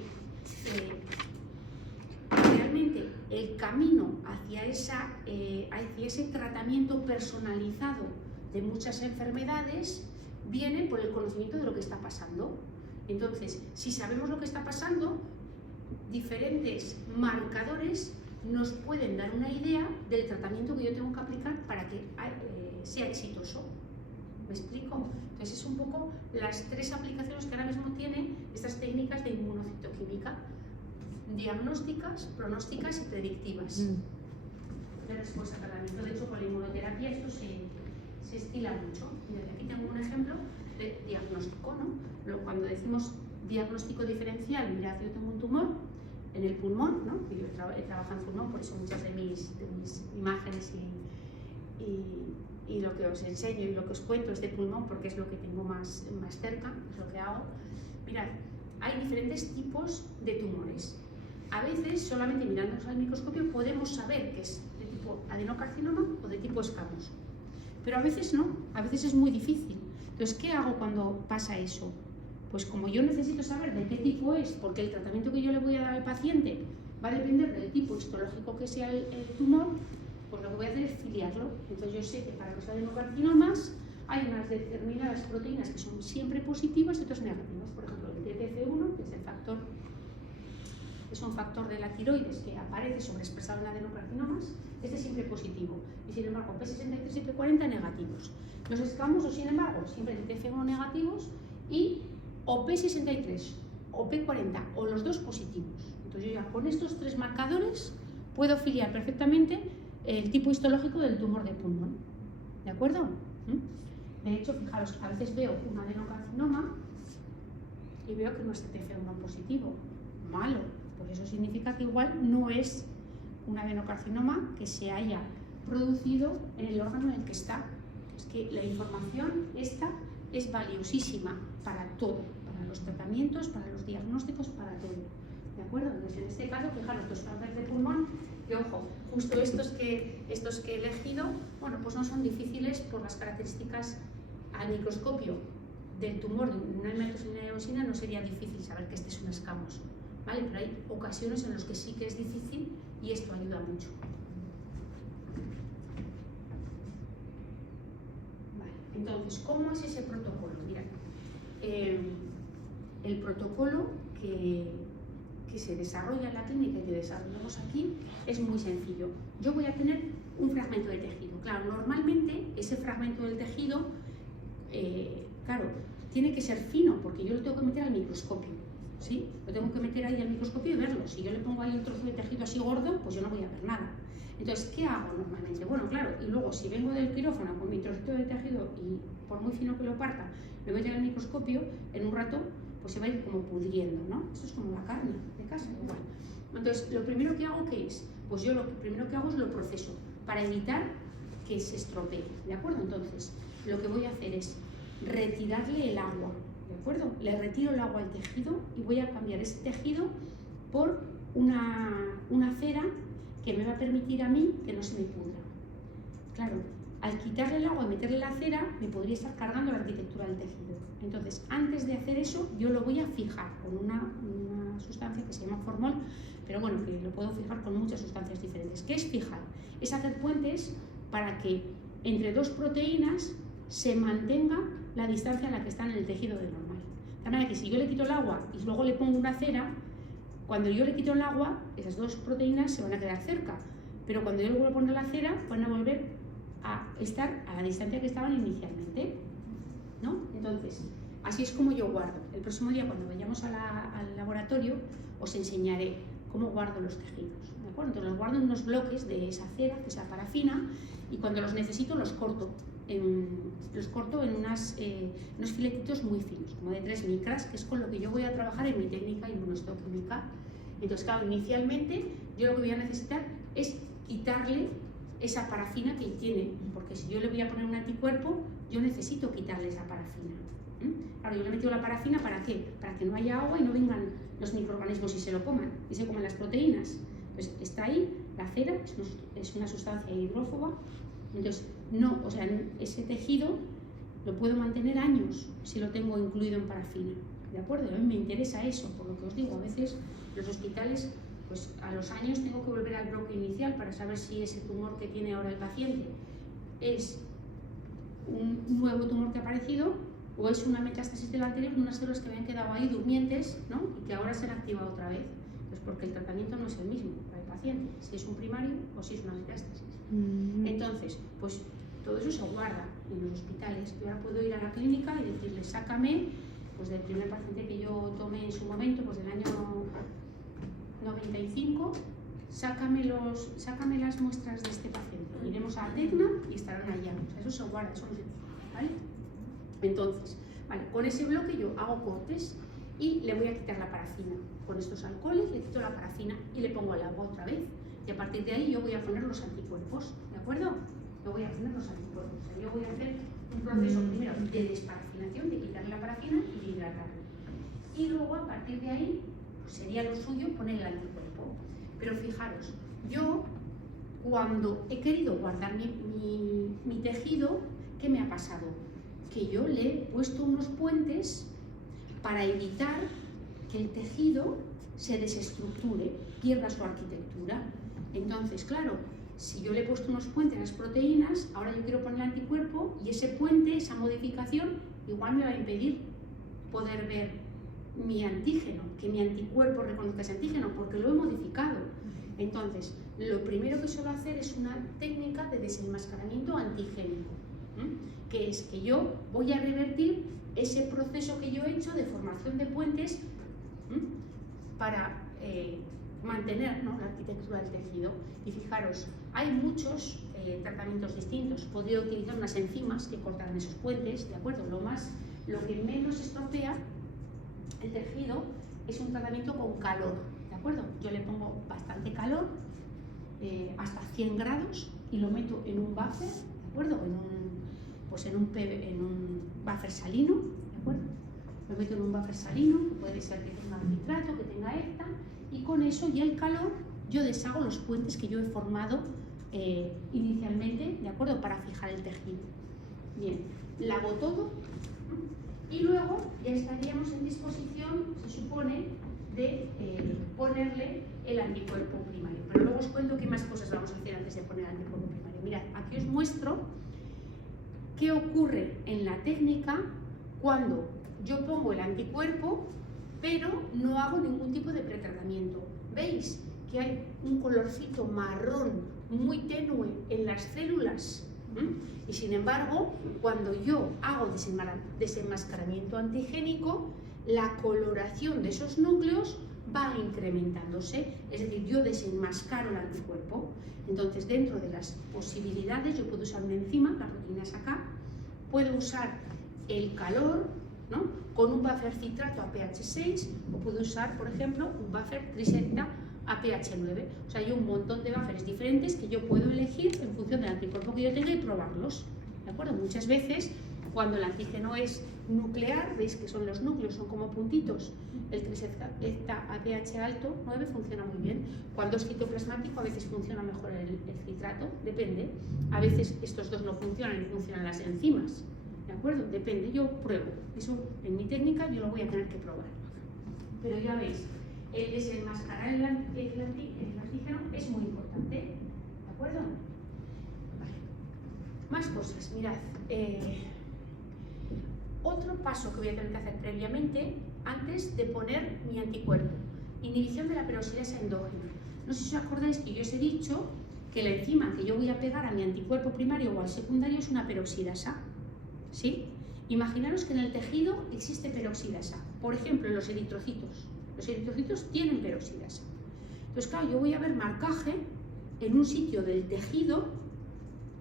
realmente el camino hacia ese tratamiento personalizado de muchas enfermedades viene por el conocimiento de lo que está pasando. Entonces, si sabemos lo que está pasando, diferentes marcadores nos pueden dar una idea del tratamiento que yo tengo que aplicar para que sea exitoso. ¿Me explico? Entonces es un poco las tres aplicaciones que ahora mismo tienen estas técnicas de inmunocitoquímica: diagnósticas, pronósticas y predictivas. De respuesta a tratamiento. De hecho, con la inmunoterapia esto se estila mucho. Mira, aquí tengo un ejemplo de diagnóstico, ¿no? Cuando decimos diagnóstico diferencial, mirad, yo tengo un tumor en el pulmón, ¿no? Yo he trabajado en pulmón, por eso muchas de mis imágenes y lo que os enseño y lo que os cuento es de pulmón, porque es lo que tengo más cerca, es lo que hago. Mirad, hay diferentes tipos de tumores. A veces, solamente mirándonos al microscopio, podemos saber que es de tipo adenocarcinoma o de tipo escamoso. Pero a veces no, a veces es muy difícil. Entonces, ¿qué hago cuando pasa eso? Pues como yo necesito saber de qué tipo es, porque el tratamiento que yo le voy a dar al paciente va a depender del tipo histológico que sea el tumor, pues lo que voy a hacer es filiarlo. Entonces yo sé que para los adenocarcinomas hay unas determinadas proteínas que son siempre positivas y otras negativas. Por ejemplo, el TTC1, que es un factor de la tiroides que aparece sobreexpresado en adenocarcinomas, este es siempre positivo. Y sin embargo, P63 y P40 negativos. Los escamosos, sin embargo, siempre TTC1 negativos y o P63 o P40 o los dos positivos. Entonces yo ya con estos tres marcadores puedo filiar perfectamente el tipo histológico del tumor de pulmón. ¿De acuerdo? De hecho, fijaros, a veces veo un adenocarcinoma y veo que no es TTC1 positivo. Malo. Pues eso significa que igual no es un adenocarcinoma que se haya producido en el órgano en el que está. Es que la información esta es valiosísima para todo, para los tratamientos, para los diagnósticos, para todo. ¿De acuerdo? Entonces, en este caso, fijaros, los cánceres de pulmón, que ojo, justo estos que he elegido, bueno, pues no son difíciles por las características al microscopio del tumor de una hematoxina eosina, no sería difícil saber que este es un escamoso, ¿vale? Pero hay ocasiones en las que sí que es difícil y esto ayuda mucho. Vale, entonces, ¿cómo es ese protocolo? Mirad, el protocolo que se desarrolla en la clínica y que desarrollamos aquí es muy sencillo. Yo voy a tener un fragmento de tejido. Claro, normalmente ese fragmento del tejido, claro, tiene que ser fino porque yo lo tengo que meter al microscopio, ¿sí? Lo tengo que meter ahí al microscopio y verlo. Si yo le pongo ahí un trozo de tejido así gordo, pues yo no voy a ver nada. Entonces, ¿qué hago normalmente? Bueno, claro, y luego si vengo del quirófano con mi trocito de tejido y por muy fino que lo parta, lo meto en el microscopio, en un rato pues se va a ir como pudriendo, ¿no? Eso es como la carne de casa, igual. Entonces, lo primero que hago, ¿qué es? Pues yo lo primero que hago es lo proceso, para evitar que se estropee, ¿de acuerdo? Entonces, lo que voy a hacer es retirarle el agua, ¿de acuerdo? Le retiro el agua al tejido y voy a cambiar ese tejido por una cera que me va a permitir a mí que no se me pudra. Claro, al quitarle el agua y meterle la cera, me podría estar cargando la arquitectura del tejido. Entonces, antes de hacer eso, yo lo voy a fijar con una sustancia que se llama formol, pero bueno, que lo puedo fijar con muchas sustancias diferentes. ¿Qué es fijar? Es hacer puentes para que entre dos proteínas se mantenga la distancia a la que están en el tejido de normal. De manera que si yo le quito el agua y luego le pongo una cera, cuando yo le quito el agua, esas dos proteínas se van a quedar cerca, pero cuando yo le vuelvo a poner la cera, van a volver a estar a la distancia que estaban inicialmente, ¿no? Entonces, así es como yo guardo. El próximo día, cuando vayamos al laboratorio, os enseñaré cómo guardo los tejidos, ¿de acuerdo? Entonces los guardo en unos bloques de esa cera, que sea parafina, y cuando los necesito los corto en unos filetitos muy finos, como de 3 micras, que es con lo que yo voy a trabajar en mi técnica inmunohistoquímica. Entonces, claro, inicialmente yo lo que voy a necesitar es quitarle esa parafina que tiene, porque si yo le voy a poner un anticuerpo, yo necesito quitarle esa parafina. Claro, yo le he metido la parafina, ¿para qué? Para que no haya agua y no vengan los microorganismos y se lo coman, y se comen las proteínas. Entonces, está ahí, la cera es una sustancia hidrófoba, entonces, no, o sea, ese tejido lo puedo mantener años si lo tengo incluido en parafina, ¿de acuerdo? A mí me interesa eso, por lo que os digo, a veces los hospitales, pues a los años tengo que volver al bloque inicial para saber si ese tumor que tiene ahora el paciente es un nuevo tumor que ha aparecido o es una metástasis del anterior, unas células que habían quedado ahí durmientes, ¿no? Y que ahora se han activado otra vez. Pues porque el tratamiento no es el mismo para el paciente, si es un primario o si es una metástasis. Entonces, pues todo eso se guarda en los hospitales. Yo ahora puedo ir a la clínica y decirle, sácame, pues del primer paciente que yo tomé en su momento, pues del año 95, sácame las muestras de este paciente. Iremos a Tecna y estarán allá. O sea, eso se guarda, eso no se toca, ¿vale? Entonces, vale, con ese bloque yo hago cortes y le voy a quitar la parafina. Con estos alcoholes le quito la parafina y le pongo el agua otra vez. Y a partir de ahí yo voy a poner los anticuerpos, ¿de acuerdo? Yo voy a poner los anticuerpos. O sea, yo voy a hacer un proceso primero de desparafinación, de quitarle la parafina y de hidratarla. Y luego a partir de ahí pues sería lo suyo poner el anticuerpo. Pero fijaros, yo cuando he querido guardar mi tejido, ¿qué me ha pasado? Que yo le he puesto unos puentes para evitar que el tejido se desestructure, pierda su arquitectura. Entonces, claro, si yo le he puesto unos puentes a las proteínas, ahora yo quiero poner el anticuerpo y ese puente, esa modificación, igual me va a impedir poder ver mi antígeno, que mi anticuerpo reconozca ese antígeno, porque lo he modificado. Entonces, lo primero que suelo hacer es una técnica de desenmascaramiento antigénico, que es que yo voy a revertir ese proceso que yo he hecho de formación de puentes para mantener, ¿no?, la arquitectura del tejido. Y fijaros, hay muchos tratamientos distintos. Podría utilizar unas enzimas que cortan esos puentes, ¿de acuerdo? Lo que menos estropea el tejido es un tratamiento con calor, ¿de acuerdo? Yo le pongo bastante calor, hasta 100 grados, y lo meto en un buffer, ¿de acuerdo? En un buffer salino, ¿de acuerdo? Lo meto en un buffer salino, puede ser que tenga nitrato, que tenga EFTA, y con eso y el calor yo deshago los puentes que yo he formado inicialmente, ¿de acuerdo? Para fijar el tejido. Bien, lavo todo y luego ya estaríamos en disposición, se supone, de ponerle el anticuerpo primario. Pero luego os cuento qué más cosas vamos a hacer antes de poner el anticuerpo primario. Mirad, aquí os muestro qué ocurre en la técnica cuando yo pongo el anticuerpo, pero no hago ningún tipo de pretratamiento. ¿Veis que hay un colorcito marrón muy tenue en las células? Y sin embargo, cuando yo hago desenmascaramiento antigénico, la coloración de esos núcleos va incrementándose, es decir, yo desenmascaro el anticuerpo. Entonces, dentro de las posibilidades, yo puedo usar una enzima, la proteína es acá, puedo usar el calor, ¿no?, con un buffer citrato a pH 6, o puedo usar, por ejemplo, un buffer trisepta a pH 9. O sea, hay un montón de buffers diferentes que yo puedo elegir en función del anticuerpo que yo tenga y probarlos. ¿De acuerdo? Muchas veces, cuando el antígeno es nuclear, veis que son los núcleos, son como puntitos, el trisepta a pH alto, 9, funciona muy bien. Cuando es citoplasmático, a veces funciona mejor el citrato, depende. A veces estos dos no funcionan y funcionan las enzimas. ¿De acuerdo? Depende, yo pruebo. Eso en mi técnica yo lo voy a tener que probar. Pero ya veis, el desenmascarar el antígeno es muy importante. ¿De acuerdo? Vale. Más cosas, mirad. Otro paso que voy a tener que hacer previamente, antes de poner mi anticuerpo. Inhibición de la peroxidasa endógena. No sé si os acordáis que yo os he dicho que la enzima que yo voy a pegar a mi anticuerpo primario o al secundario es una peroxidasa. ¿Sí? Imaginaros que en el tejido existe peroxidasa. Por ejemplo, en los eritrocitos. Los eritrocitos tienen peroxidasa. Entonces, claro, yo voy a ver marcaje en un sitio del tejido,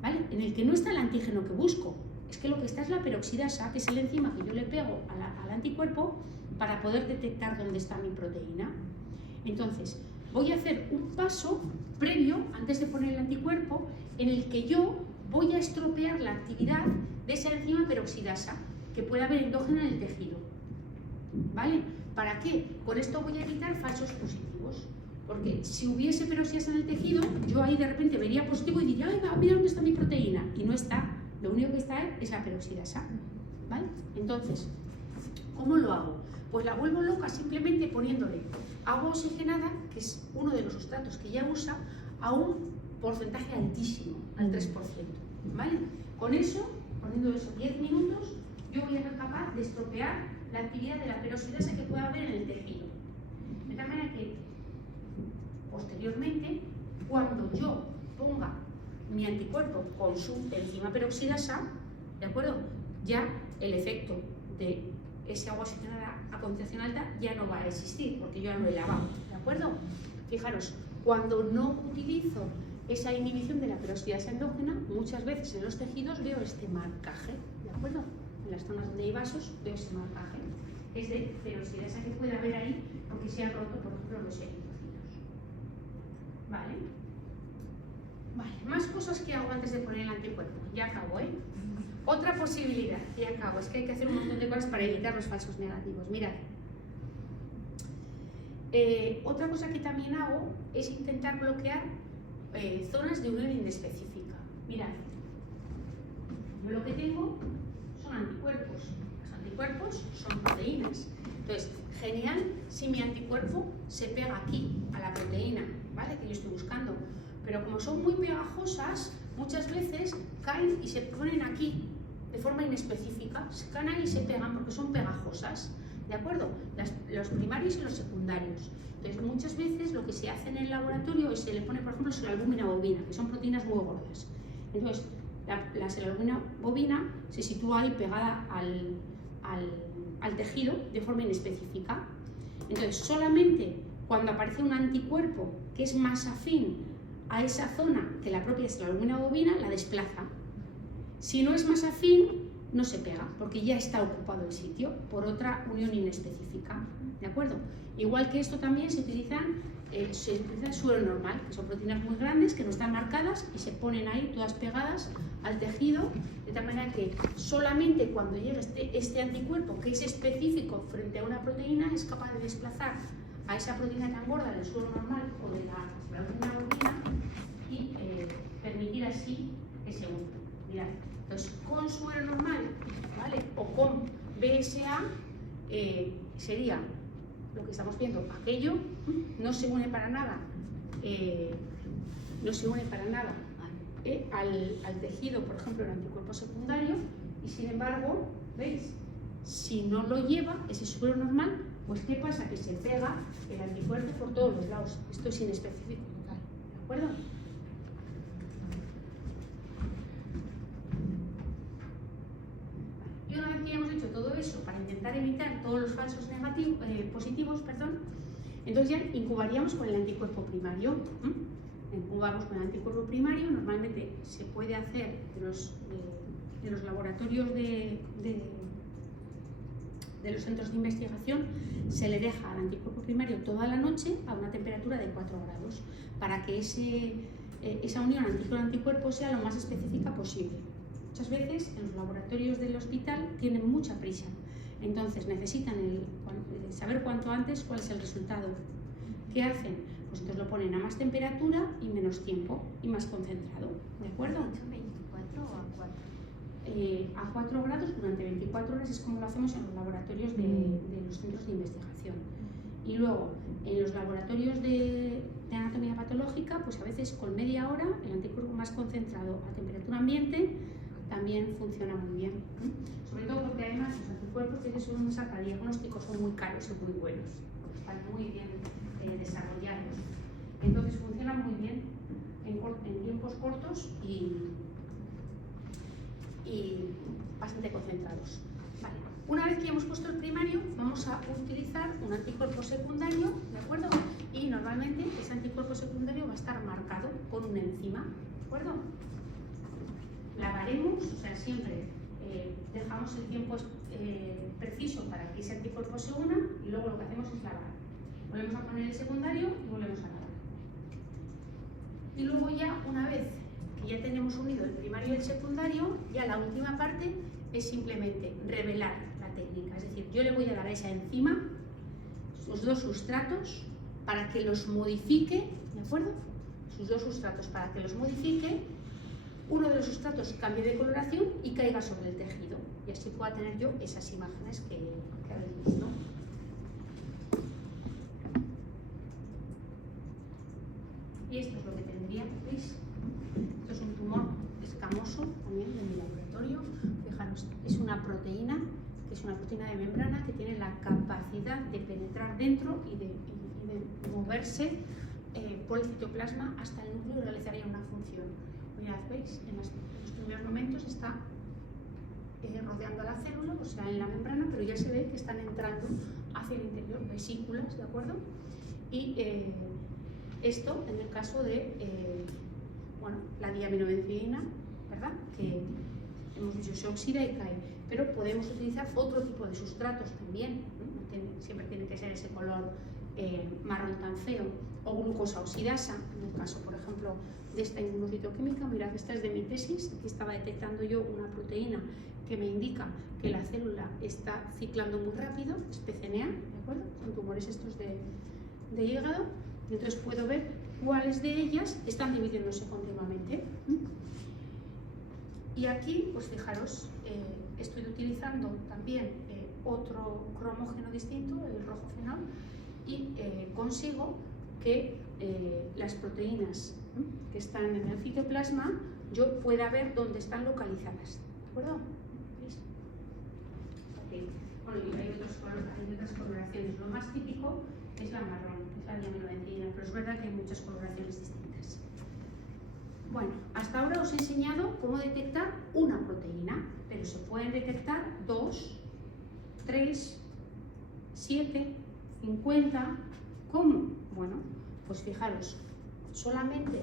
¿vale?, en el que no está el antígeno que busco. Es que lo que está es la peroxidasa, que es la enzima que yo le pego al anticuerpo para poder detectar dónde está mi proteína. Entonces, voy a hacer un paso previo, antes de poner el anticuerpo, en el que yo voy a estropear la actividad de esa enzima peroxidasa que pueda haber endógena en el tejido. ¿Vale? ¿Para qué? Con esto voy a evitar falsos positivos. Porque si hubiese peroxidasa en el tejido, yo ahí de repente vería positivo y diría, ¡ay, va, mira dónde está mi proteína! Y no está. Lo único que está es la peroxidasa. ¿Vale? Entonces, ¿cómo lo hago? Pues la vuelvo loca simplemente poniéndole agua oxigenada, que es uno de los sustratos que ya usa, a un porcentaje altísimo, al 3%. ¿Vale? Con eso, poniendo eso 10 minutos, yo voy a ser capaz de estropear la actividad de la peroxidasa que pueda haber en el tejido. De tal manera que, posteriormente, cuando yo ponga mi anticuerpo con su enzima peroxidasa, ¿de acuerdo?, ya el efecto de ese agua oxigenada a concentración alta ya no va a existir, porque yo ya lo he lavado, ¿de acuerdo? Fijaros, cuando no utilizo esa inhibición de la peroxidasa endógena, muchas veces en los tejidos veo este marcaje, ¿de acuerdo? En las zonas donde hay vasos veo este marcaje. Es de peroxidasa que puede haber ahí porque se han roto, por ejemplo, los eritrocitos. ¿Vale? Vale, más cosas que hago antes de poner el anticuerpo. Ya acabo, ¿eh? Otra posibilidad, ya acabo. Es que hay que hacer un montón de cosas para evitar los falsos negativos. Mirad. Otra cosa que también hago es intentar bloquear zonas de unión inespecífica. Mirad. Yo lo que tengo son anticuerpos. Los anticuerpos son proteínas. Entonces, genial si mi anticuerpo se pega aquí, a la proteína, ¿vale?, que yo estoy buscando. Pero como son muy pegajosas, muchas veces caen y se ponen aquí, de forma inespecífica. Se caen ahí y se pegan porque son pegajosas, ¿de acuerdo? Los primarios y los secundarios. Entonces, muchas veces lo que se hace en el laboratorio es se le pone, por ejemplo, seralbúmina bovina, que son proteínas muy gordas. Entonces, la seralbúmina bovina se sitúa ahí pegada al tejido de forma inespecífica. Entonces, solamente cuando aparece un anticuerpo que es más afín a esa zona que la propia seralbúmina bovina, la desplaza. Si no es más afín, no se pega, porque ya está ocupado el sitio por otra unión inespecífica, ¿de acuerdo? Igual que esto también se utiliza el suero normal, que son proteínas muy grandes que no están marcadas y se ponen ahí todas pegadas al tejido, de tal manera que solamente cuando llega este anticuerpo, que es específico frente a una proteína, es capaz de desplazar a esa proteína tan gorda del suero normal o de la seralbúmina bovina y permitir así que se una. Mirad, entonces con suero normal, ¿vale?, o con BSA sería lo que estamos viendo, aquello no se une para nada, al tejido, por ejemplo, el anticuerpo secundario, y sin embargo, ¿veis? Si no lo lleva ese suero normal, pues ¿qué pasa? Que se pega el anticuerpo por todos los lados. Esto es inespecífico total, ¿de acuerdo? Y una vez que ya hemos hecho todo eso, para intentar evitar todos los falsos positivos, Entonces ya incubaríamos con el anticuerpo primario. Incubamos con el anticuerpo primario, normalmente se puede hacer de los laboratorios de los centros de investigación, se le deja al anticuerpo primario toda la noche a una temperatura de 4 grados para que esa unión anticuerpo-anticuerpo sea lo más específica posible. Muchas veces en los laboratorios del hospital tienen mucha prisa, entonces necesitan saber cuanto antes cuál es el resultado. ¿Qué hacen? Pues entonces lo ponen a más temperatura y menos tiempo y más concentrado, ¿de acuerdo? ¿24 o a 4? A 4 grados durante 24 horas es como lo hacemos en los laboratorios de los centros de investigación. Y luego, en los laboratorios de anatomía patológica, pues a veces con media hora el anticuerpo más concentrado a temperatura ambiente también funciona muy bien. Sobre todo porque además los anticuerpos que se usan para diagnósticos son muy caros y muy buenos, están muy bien desarrollados. Entonces funcionan muy bien en tiempos cortos y bastante concentrados. Vale. Una vez que hemos puesto el primario, vamos a utilizar un anticuerpo secundario, ¿de acuerdo? Y normalmente ese anticuerpo secundario va a estar marcado con una enzima, ¿de acuerdo? Lavaremos, o sea, siempre dejamos el tiempo preciso para que ese anticuerpo se una y luego lo que hacemos es lavar. Volvemos a poner el secundario y volvemos a lavar. Y luego ya, una vez que ya tenemos unido el primario y el secundario, ya la última parte es simplemente revelar la técnica. Es decir, yo le voy a dar a esa enzima sus dos sustratos para que los modifique, ¿de acuerdo? Sus dos sustratos para que los modifique, uno de los sustratos cambie de coloración y caiga sobre el tejido. Y así pueda tener yo esas imágenes que habéis visto. Y esto es lo que tendría, ¿veis? Esto es un tumor escamoso también de mi laboratorio. Fijaros, es una proteína, que es una proteína de membrana que tiene la capacidad de penetrar dentro y de moverse por el citoplasma hasta el núcleo y realizaría una función. Mirad, ¿veis? En los primeros momentos está rodeando a la célula, o sea, en la membrana, pero ya se ve que están entrando hacia el interior vesículas, ¿de acuerdo? Y esto en el caso de la diaminobencilina, ¿verdad? Que hemos dicho se oxida y cae, pero podemos utilizar otro tipo de sustratos también, ¿no? Siempre tiene que ser ese color marrón tan feo, o glucosa oxidasa, en el caso, por ejemplo, de esta inmunocitoquímica. Mirad, esta es de mi tesis, aquí estaba detectando yo una proteína que me indica que la célula está ciclando muy rápido, es PCNA, ¿de acuerdo? Son tumores estos de hígado. Entonces puedo ver cuáles de ellas están dividiéndose continuamente. Y aquí, pues fijaros, estoy utilizando también otro cromógeno distinto, el rojo fenol, y consigo que las proteínas que están en el citoplasma yo pueda ver dónde están localizadas. ¿De acuerdo? ¿Veis? Okay. Bueno, y hay otras coloraciones. Lo más típico es la marrón, es la diaminobencilina, pero es verdad que hay muchas coloraciones distintas. Bueno, hasta ahora os he enseñado cómo detectar una proteína, pero se pueden detectar 2, 3, 7, 50. ¿Cómo? Bueno, pues fijaros, solamente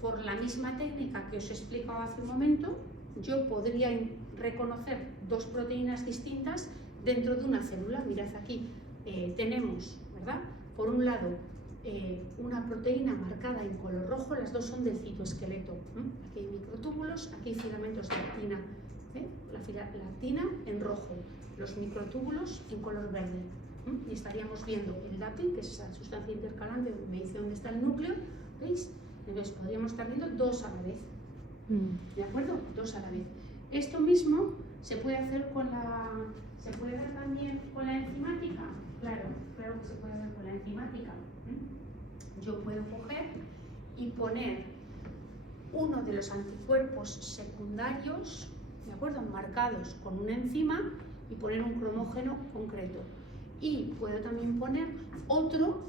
por la misma técnica que os he explicado hace un momento, yo podría reconocer 2 proteínas distintas dentro de una célula. Mirad aquí. Tenemos, ¿verdad? Por un lado, una proteína marcada en color rojo, las dos son del citoesqueleto. Aquí hay microtúbulos, aquí hay filamentos de actina. La actina en rojo, los microtúbulos en color verde. Y estaríamos viendo el DAPI, que es esa sustancia intercalante donde me dice dónde está el núcleo, ¿veis? Entonces podríamos estar viendo 2 a la vez. ¿De acuerdo? 2 a la vez. Esto mismo se puede hacer con la... ¿Se puede ver también con la enzimática? Claro que se puede ver con la enzimática. Yo puedo coger y poner uno de los anticuerpos secundarios, ¿de acuerdo?, marcados con una enzima y poner un cromógeno concreto. Y puedo también poner otro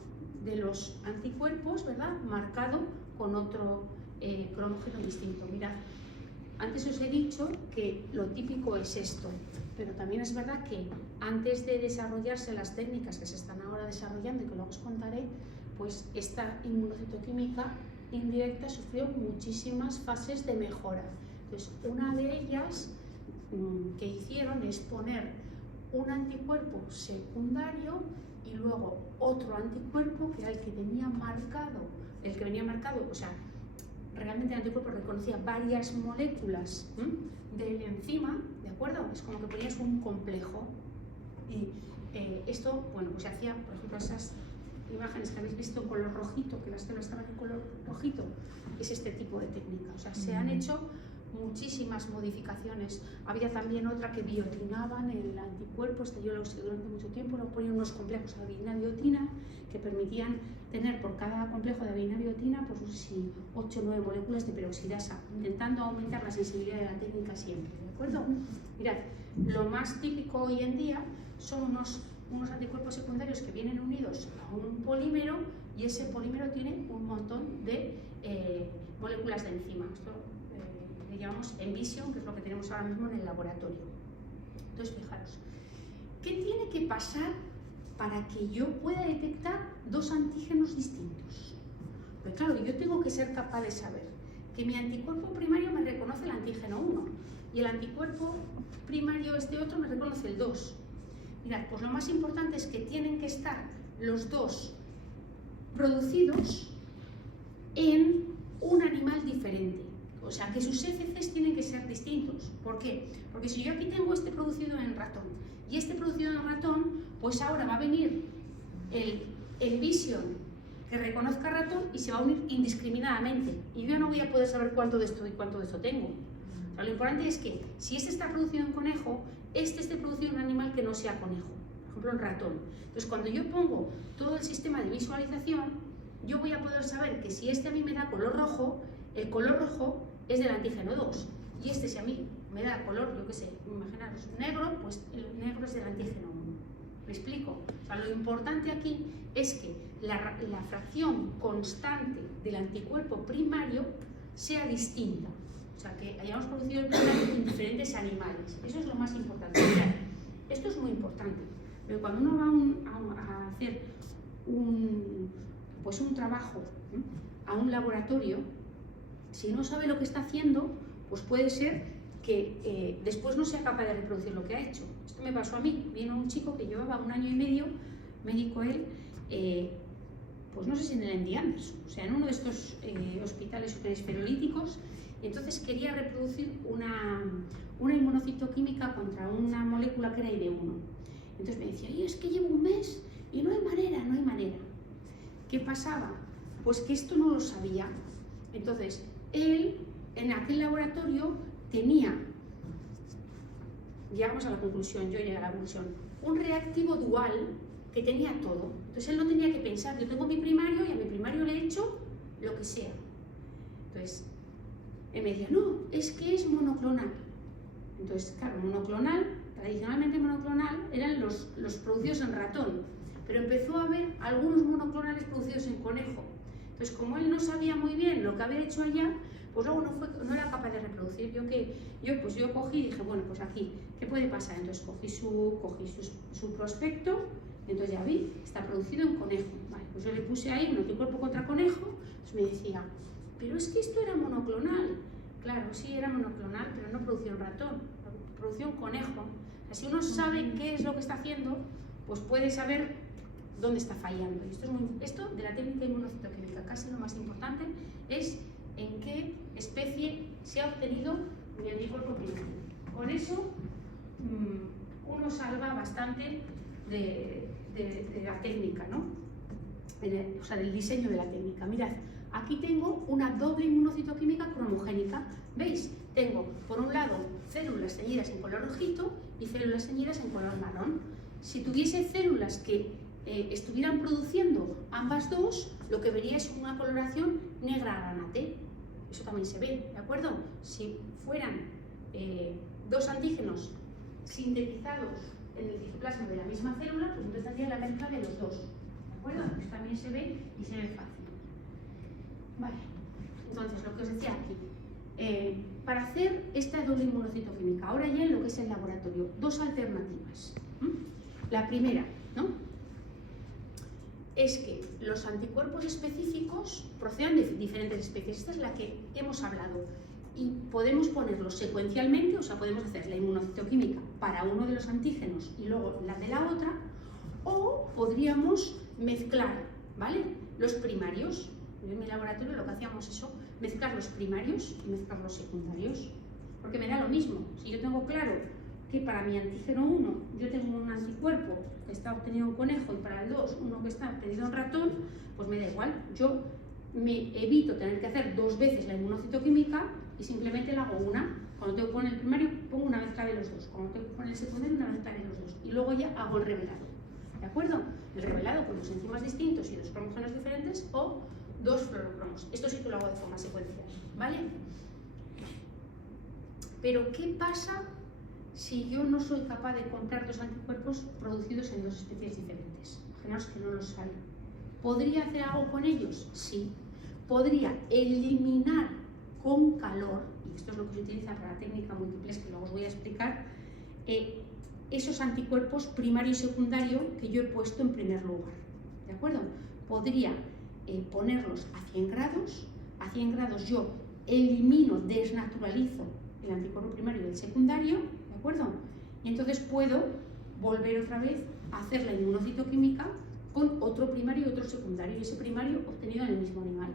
de los anticuerpos, ¿verdad?, marcado con otro cromógeno distinto. Mirad, Antes os he dicho que lo típico es esto, pero también es verdad que antes de desarrollarse las técnicas que se están ahora desarrollando y que luego os contaré, pues esta inmunocitoquímica indirecta sufrió muchísimas fases de mejora. Entonces, una de ellas que hicieron es poner un anticuerpo secundario y luego otro anticuerpo que era el que venía marcado, o sea, realmente el anticuerpo reconocía varias moléculas del enzima, ¿de acuerdo? Es como que ponías un complejo y esto, bueno, pues se hacía, por ejemplo, esas imágenes que habéis visto en color rojito, que las células estaban en color rojito, es este tipo de técnica. O sea, se han hecho muchísimas modificaciones. Había también otra que biotinaban el anticuerpo, yo lo usé durante mucho tiempo, lo ponían unos complejos de adenina-biotina que permitían tener por cada complejo de adenina-biotina, pues no sé si 8 o 9 moléculas de peroxidasa, intentando aumentar la sensibilidad de la técnica siempre, ¿de acuerdo? Mirad, lo más típico hoy en día son unos anticuerpos secundarios que vienen unidos a un polímero y ese polímero tiene un montón de moléculas de enzima. Esto le llamamos Envision, que es lo que tenemos ahora mismo en el laboratorio. Entonces, fijaros, ¿qué tiene que pasar para que yo pueda detectar dos antígenos distintos? Pues claro, yo tengo que ser capaz de saber que mi anticuerpo primario me reconoce el antígeno 1 y el anticuerpo primario este otro me reconoce el 2. Mirad, pues lo más importante es que tienen que estar los dos producidos en un animal diferente. O sea, que sus FCs tienen que ser distintos. ¿Por qué? Porque si yo aquí tengo este producido en ratón y este producido en ratón, pues ahora va a venir el Vision que reconozca ratón y se va a unir indiscriminadamente. Y yo no voy a poder saber cuánto de esto y cuánto de esto tengo. O sea, lo importante es que si este está producido en conejo, este esté producido en un animal que no sea conejo, por ejemplo en ratón. Entonces, cuando yo pongo todo el sistema de visualización, yo voy a poder saber que si este a mí me da color rojo, el color rojo es del antígeno 2, y este si a mí me da color, yo qué sé, imaginaros, negro, pues el negro es del antígeno 1. ¿Me explico? O sea, lo importante aquí es que la fracción constante del anticuerpo primario sea distinta. O sea, que hayamos producido el primario en diferentes animales. Eso es lo más importante. Mirad, esto es muy importante, pero cuando uno va a hacer un trabajo a un laboratorio, si no sabe lo que está haciendo, pues puede ser que después no sea capaz de reproducir lo que ha hecho. Esto me pasó a mí. Vino un chico que llevaba 1 año y medio, médico él, pues no sé si en el MD Anderson, o sea, en uno de estos hospitales superesferolíticos, y entonces quería reproducir una inmunocitoquímica contra una molécula que era ID1. Entonces me decía, y es que llevo un mes y no hay manera. ¿Qué pasaba? Pues que esto no lo sabía. Entonces, él, en aquel laboratorio, tenía, llegamos a la conclusión, yo llegué a la conclusión, un reactivo dual que tenía todo. Entonces él no tenía que pensar, yo tengo mi primario y a mi primario le he hecho lo que sea. Entonces, él me decía, no, es que es monoclonal. Entonces, claro, monoclonal, tradicionalmente monoclonal, eran los producidos en ratón, pero empezó a haber algunos monoclonales producidos en conejo. Entonces, como él no sabía muy bien lo que había hecho allá, pues luego no era capaz de reproducir. Yo cogí y dije, bueno, pues aquí, ¿qué puede pasar? Entonces cogí su prospecto, entonces ya vi, está producido en conejo. Vale, pues yo le puse ahí un anticuerpo contra conejo, pues me decía, pero es que esto era monoclonal. Claro, sí, era monoclonal, pero no produció en ratón, produció en conejo. O sea, si uno sabe qué es lo que está haciendo, pues puede saber dónde está fallando. Y esto de la técnica inmunocitoquímica, casi lo más importante es en qué especie se ha obtenido mi anticuerpo primario. Con eso uno salva bastante de la técnica, ¿no? O sea, del diseño de la técnica. Mirad, aquí tengo una doble inmunocitoquímica cromogénica. ¿Veis? Tengo, por un lado, células teñidas en color rojito y células teñidas en color marrón. Si tuviese células que estuvieran produciendo ambas dos, lo que vería es una coloración negra granate. Eso también se ve, ¿de acuerdo? Si fueran dos antígenos sintetizados en el citoplasma de la misma célula, pues entonces tendría la mezcla de los dos, ¿de acuerdo? Eso también se ve y se ve fácil. Vale, entonces lo que os decía aquí, para hacer esta doble inmunocitoquímica, ahora ya en lo que es el laboratorio, dos alternativas. La primera, ¿no?, es que los anticuerpos específicos procedan de diferentes especies. Esta es la que hemos hablado. Y podemos ponerlos secuencialmente, o sea, podemos hacer la inmunocitoquímica para uno de los antígenos y luego la de la otra, o podríamos mezclar, ¿vale?, los primarios. En mi laboratorio lo que hacíamos es eso, mezclar los primarios y mezclar los secundarios, porque me da lo mismo. Si yo tengo claro que para mi antígeno 1 yo tengo un anticuerpo que está obtenido en conejo y para el 2 uno que está obtenido en ratón, pues me da igual. Yo me evito tener que hacer dos veces la inmunocitoquímica y simplemente la hago una. Cuando tengo que poner el primario, pongo una mezcla de los dos. Cuando tengo que poner el secundario, una mezcla de los dos. Y luego ya hago el revelado. ¿De acuerdo? El revelado con dos enzimas distintos y dos cromógenos diferentes o dos fluorocromos. Esto sí que lo hago de forma secuencial, ¿vale? Pero ¿qué pasa si yo no soy capaz de encontrar dos anticuerpos producidos en dos especies diferentes? Imaginaos que no los hay. ¿Podría hacer algo con ellos? Sí. Podría eliminar con calor, y esto es lo que se utiliza para la técnica múltiples, que luego os voy a explicar, esos anticuerpos primario y secundario que yo he puesto en primer lugar. ¿De acuerdo? Podría ponerlos a 100 grados. A 100 grados yo elimino, desnaturalizo el anticuerpo primario y el secundario, ¿de acuerdo? Y entonces puedo volver otra vez a hacer la inmunocitoquímica con otro primario y otro secundario, y ese primario obtenido en el mismo animal.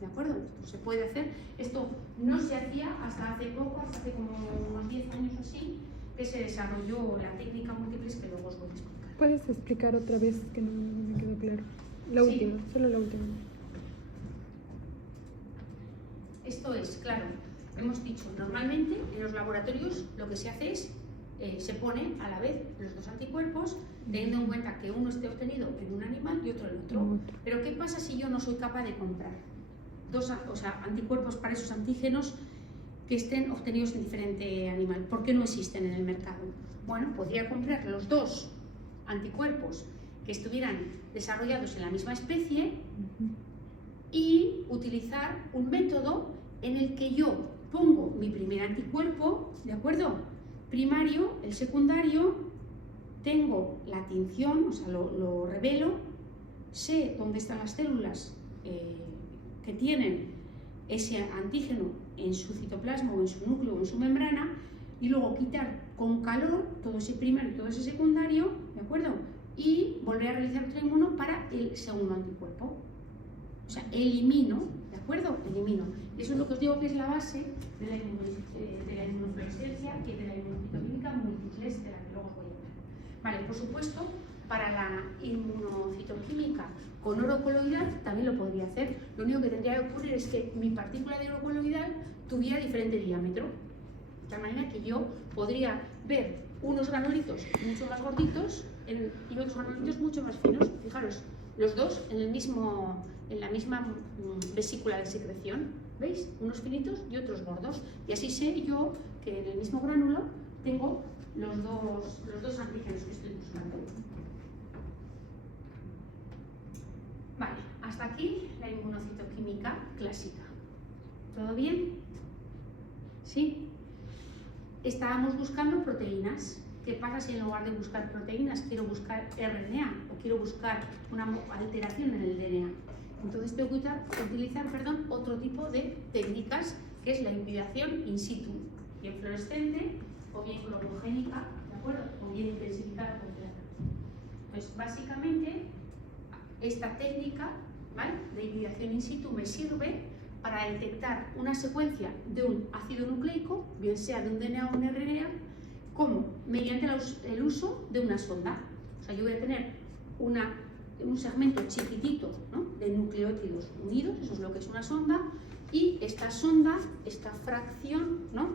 ¿De acuerdo? Esto se puede hacer. Esto no se hacía hasta hace poco, hasta hace como unos 10 años así, que se desarrolló la técnica múltiples, que luego os voy a explicar. ¿Puedes explicar otra vez que no me quedó claro? La Sí. última, solo la última. Esto es, claro, hemos dicho, normalmente en los laboratorios lo que se hace es, se pone a la vez los dos anticuerpos, teniendo en cuenta que uno esté obtenido en un animal y otro en otro. Pero ¿qué pasa si yo no soy capaz de comprar dos, anticuerpos para esos antígenos que estén obtenidos en diferente animal? ¿Por qué no existen en el mercado? Bueno, podría comprar los dos anticuerpos que estuvieran desarrollados en la misma especie y utilizar un método en el que yo pongo mi primer anticuerpo, ¿de acuerdo?, primario, el secundario, tengo la tinción, o sea, lo revelo, sé dónde están las células que tienen ese antígeno en su citoplasma o en su núcleo o en su membrana, y luego quitar con calor todo ese primario y todo ese secundario, ¿de acuerdo?, y volver a realizar otro inmuno para el segundo anticuerpo. O sea, elimino, ¿de acuerdo? Elimino. Eso es lo que os digo que es la base de la inmunofluorescencia y de la inmunocitoquímica múltiples, de la que luego os voy a hablar. Vale, por supuesto, para la inmunocitoquímica con oro coloidal también lo podría hacer. Lo único que tendría que ocurrir es que mi partícula de oro coloidal tuviera diferente diámetro. De tal manera que yo podría ver unos granulitos mucho más gorditos y otros granulitos mucho más finos. Fijaros, los dos en la misma vesícula de secreción, ¿veis? Unos finitos y otros gordos. Y así sé yo que en el mismo gránulo tengo los dos antígenos que estoy buscando. Vale, hasta aquí la inmunocitoquímica clásica. ¿Todo bien? ¿Sí? Estábamos buscando proteínas. ¿Qué pasa si en lugar de buscar proteínas quiero buscar RNA o quiero buscar una alteración en el DNA? Entonces tengo que utilizar otro tipo de técnicas, que es la hibridación in situ, bien fluorescente o bien cromogénica, ¿de acuerdo? O bien intensificada completa. Entonces, básicamente, esta técnica, ¿vale?, de hibridación in situ me sirve para detectar una secuencia de un ácido nucleico, bien sea de un DNA o un RNA, como mediante el uso de una sonda. O sea, yo voy a tener un segmento chiquitito, ¿no?, de nucleótidos unidos, eso es lo que es una sonda, y esta sonda, esta fracción, ¿no?,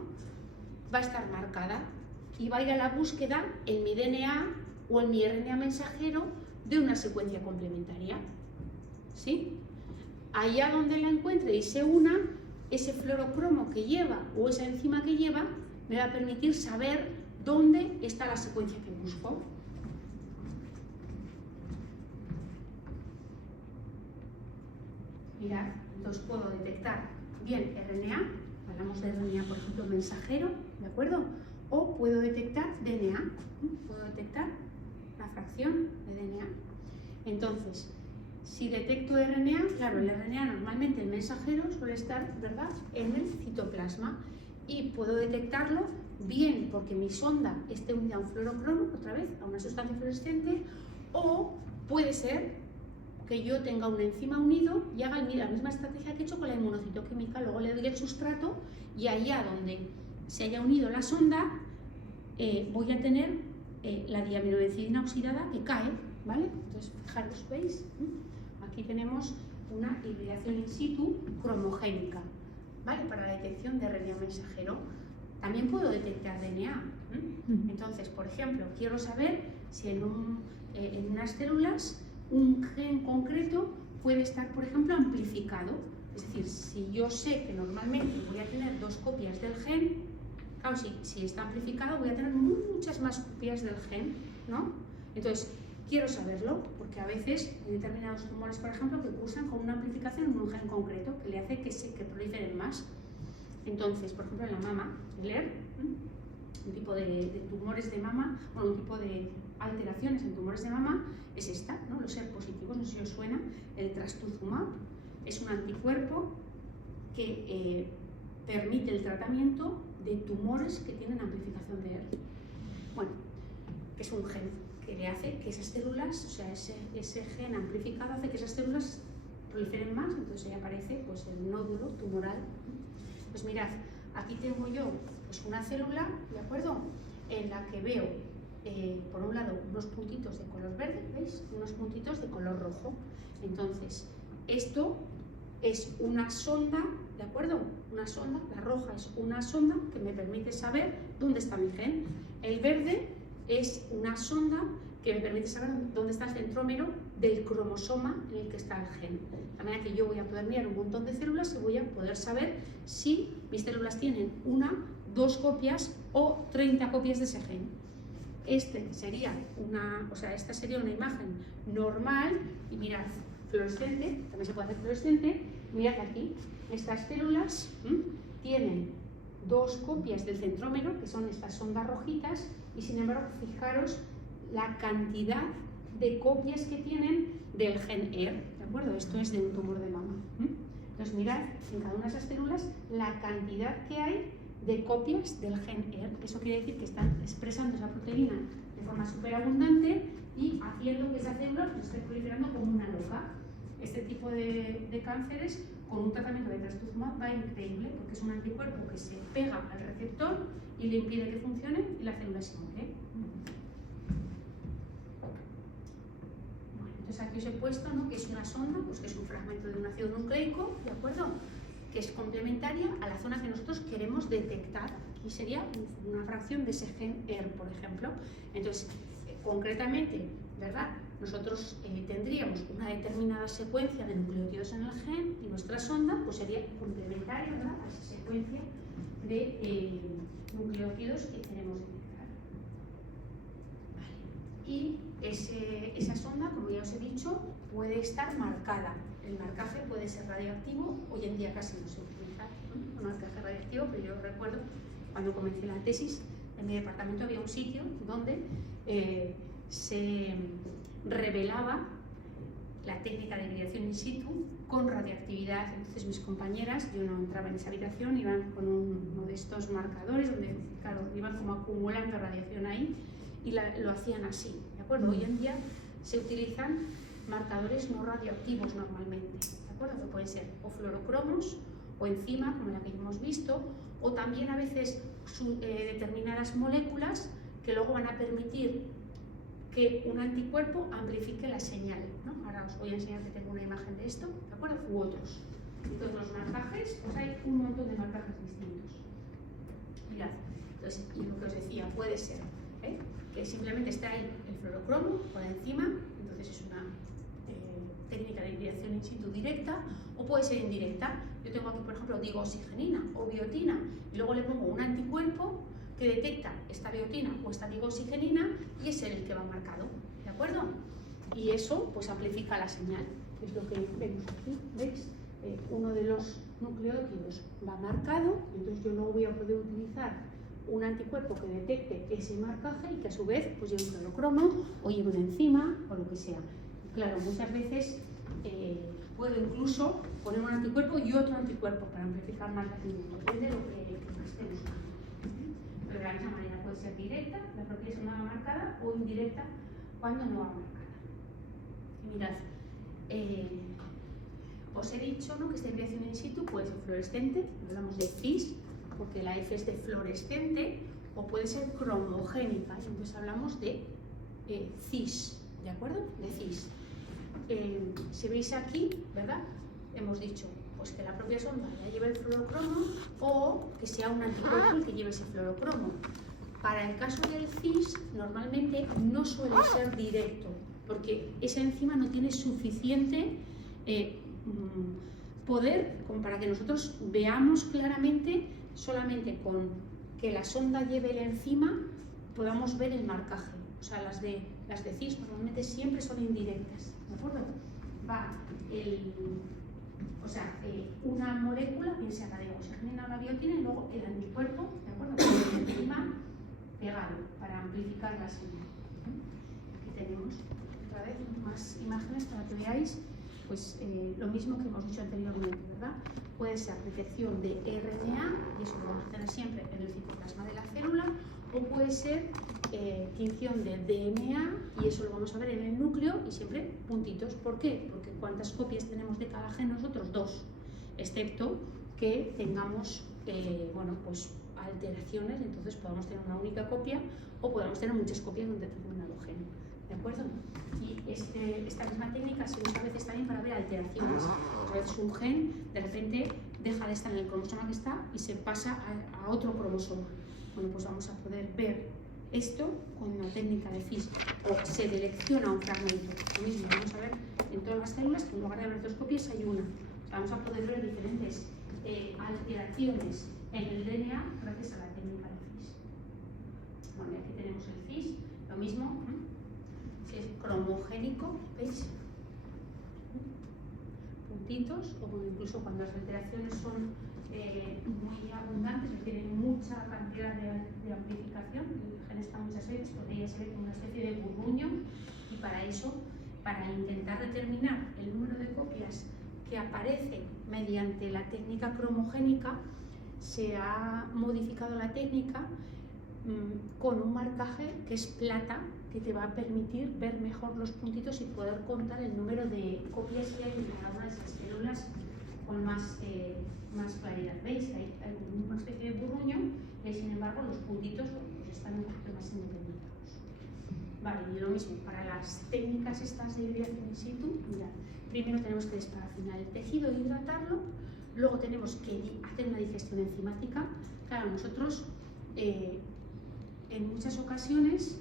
va a estar marcada y va a ir a la búsqueda en mi DNA o en mi RNA mensajero de una secuencia complementaria. ¿Sí? Allá donde la encuentre y se una, ese fluorocromo que lleva o esa enzima que lleva me va a permitir saber dónde está la secuencia que busco. Mirad, entonces puedo detectar bien RNA Hablamos de RNA, por ejemplo, mensajero, ¿de acuerdo? O puedo detectar DNA, puedo detectar la fracción de DNA. Entonces, si detecto RNA, claro, el RNA normalmente el mensajero suele estar, ¿verdad?, en el citoplasma y puedo detectarlo bien porque mi sonda esté unida a un fluorocromo, otra vez, a una sustancia fluorescente, o puede ser que yo tenga un enzima unido y haga la misma estrategia que he hecho con la inmunocitoquímica, luego le doy el sustrato y allá donde se haya unido la sonda voy a tener la diaminobencidina oxidada que cae, ¿vale? Entonces, fijaros, ¿veis? Aquí tenemos una hibridación in situ cromogénica, ¿vale? Para la detección de RNA mensajero. También puedo detectar DNA. Entonces, por ejemplo, quiero saber si en unas células un gen concreto puede estar, por ejemplo, amplificado. Es decir, si yo sé que normalmente voy a tener 2 copias del gen, claro, si está amplificado voy a tener muchas más copias del gen, ¿no? Entonces, quiero saberlo porque a veces hay determinados tumores, por ejemplo, que cursan con una amplificación en un gen concreto que le hace que proliferen más. Entonces, por ejemplo, en la mama, el ER, un tipo de tumores de mama, bueno, un tipo de alteraciones en tumores de mama es esta, ¿no? Los ER positivos, no sé si os suena, el trastuzumab, es un anticuerpo que permite el tratamiento de tumores que tienen amplificación de ER. Bueno, que es un gen que le hace que esas células, o sea, ese gen amplificado hace que esas células proliferen más, entonces ahí aparece pues, el nódulo tumoral. Pues mirad, aquí tengo yo pues, una célula, ¿de acuerdo?, en la que veo, por un lado, unos puntitos de color verde, ¿veis? Unos puntitos de color rojo. Entonces, esto es una sonda, ¿de acuerdo? Una sonda, la roja es una sonda que me permite saber dónde está mi gen. El verde es una sonda que me permite saber dónde está el centrómero del cromosoma en el que está el gen. De manera que yo voy a poder mirar un montón de células y voy a poder saber si mis células tienen 1, 2 copias o 30 copias de ese gen. Esta sería una imagen normal y mirad, fluorescente, también se puede hacer fluorescente. Mirad aquí, estas células tienen 2 copias del centrómero, que son estas sondas rojitas, y sin embargo, fijaros la cantidad de copias que tienen del gen ER, ¿de acuerdo? Esto es de un tumor de mama. Entonces mirad en cada una de esas células la cantidad que hay de copias del gen ER. Eso quiere decir que están expresando esa proteína de forma superabundante y haciendo que esa célula pues, esté proliferando como una loca. Este tipo de cánceres con un tratamiento de trastuzumab va increíble porque es un anticuerpo que se pega al receptor y le impide que funcione y la célula se muere. Entonces aquí os he puesto, ¿no?, que es una sonda, pues que es un fragmento de un ácido nucleico, ¿de acuerdo?, que es complementaria a la zona que nosotros queremos detectar. Aquí sería una fracción de ese gen ER, por ejemplo. Entonces, concretamente, ¿verdad?, nosotros tendríamos una determinada secuencia de nucleótidos en el gen y nuestra sonda pues, sería complementaria, ¿verdad?, a esa secuencia de nucleótidos que queremos detectar. Vale. Y esa sonda, como ya os he dicho, puede estar marcada. El marcaje puede ser radioactivo, hoy en día casi no se utiliza un marcaje radioactivo, pero yo recuerdo cuando comencé la tesis, en mi departamento había un sitio donde se revelaba la técnica de hibridación in situ con radioactividad. Entonces mis compañeras, yo no entraba en esa habitación, iban con uno de estos marcadores donde, claro, iban como acumulando radiación ahí y lo hacían así, ¿de acuerdo? Hoy en día se utilizan marcadores no radioactivos normalmente, ¿de acuerdo? Que pueden ser o fluorocromos o enzima, como la que hemos visto, o también a veces determinadas moléculas que luego van a permitir que un anticuerpo amplifique la señal, ¿no? Ahora os voy a enseñar que tengo una imagen de esto, ¿de acuerdo? U otros. Entonces los marcajes, pues hay un montón de marcajes distintos. Mirad, entonces, y lo que os decía, puede ser que simplemente está ahí el fluorocromo o la enzima, entonces es una técnica de hibridación in situ directa, o puede ser indirecta. Yo tengo aquí, por ejemplo, digoxigenina o biotina, y luego le pongo un anticuerpo que detecta esta biotina o esta digoxigenina y es el que va marcado, ¿de acuerdo? Y eso pues amplifica la señal, que es lo que vemos aquí, ¿veis? uno de los nucleótidos va marcado, entonces yo luego voy a poder utilizar un anticuerpo que detecte ese marcaje y que a su vez pues lleve un fluorocromo o lleve una enzima o lo que sea. Claro, muchas veces puedo incluso poner un anticuerpo y otro anticuerpo para amplificar más la rendimiento, depende de lo que esté buscando. Pero de la misma manera puede ser directa, la propia sonda va marcada, o indirecta cuando no va marcada. Y mirad, os he dicho, ¿no?, que esta desviación in situ puede ser fluorescente, hablamos de CIS, porque la F es de fluorescente, o puede ser cromogénica, y entonces hablamos de CIS, ¿de acuerdo? De CIS. Si veis aquí, ¿verdad? Hemos dicho pues que la propia sonda ya lleve el fluorocromo o que sea un anticuerpo el que lleve ese fluorocromo. Para el caso del CIS, normalmente no suele ser directo, porque esa enzima no tiene suficiente poder como para que nosotros veamos claramente, solamente con que la sonda lleve la enzima podamos ver el marcaje. O sea, las de CIS normalmente siempre son indirectas, ¿de acuerdo? Va una molécula, bien sea la de oxígeno o la biotina, y luego el anticuerpo, ¿de acuerdo? Con la enzima pegado para amplificar la señal. Aquí tenemos otra vez más imágenes para que veáis pues, lo mismo que hemos dicho anteriormente, ¿verdad? Puede ser detección de RNA, y eso lo vamos a tener siempre en el citoplasma de la célula, o puede ser tinción de DNA, y eso lo vamos a ver en el núcleo, y siempre puntitos. ¿Por qué? Porque ¿cuántas copias tenemos de cada gen nosotros? 2, excepto que tengamos pues alteraciones, entonces podemos tener una única copia o podemos tener muchas copias de un determinado gen, ¿de acuerdo? Y esta misma técnica se usa a veces también para ver alteraciones. A veces un gen de repente deja de estar en el cromosoma que está y se pasa a otro cromosoma. Bueno, pues vamos a poder ver esto con una técnica de CIS, o se selecciona un fragmento. Lo mismo, vamos a ver en todas las células que en lugar de haber 2 copias hay una. O sea, vamos a poder ver diferentes alteraciones en el DNA gracias a la técnica de CIS. Bueno, y aquí tenemos el CIS, lo mismo, si es cromogénico, ¿veis? Puntitos, o incluso cuando las alteraciones son muy abundantes, tienen mucha cantidad de amplificación, el gen está muchas veces, porque ella se ve como una especie de burbuño, y para eso, para intentar determinar el número de copias que aparece mediante la técnica cromogénica, se ha modificado la técnica con un marcaje que es plata, que te va a permitir ver mejor los puntitos y poder contar el número de copias que hay en cada una de esas células con más claridad. ¿Veis? Hay una especie de burbuño y sin embargo los puntitos pues, están un poquito más indemnizados. Vale, y lo mismo para las técnicas estas de desviación in situ. Mirad, primero tenemos que desparafinar el tejido e hidratarlo, luego tenemos que hacer una digestión enzimática. Claro, nosotros en muchas ocasiones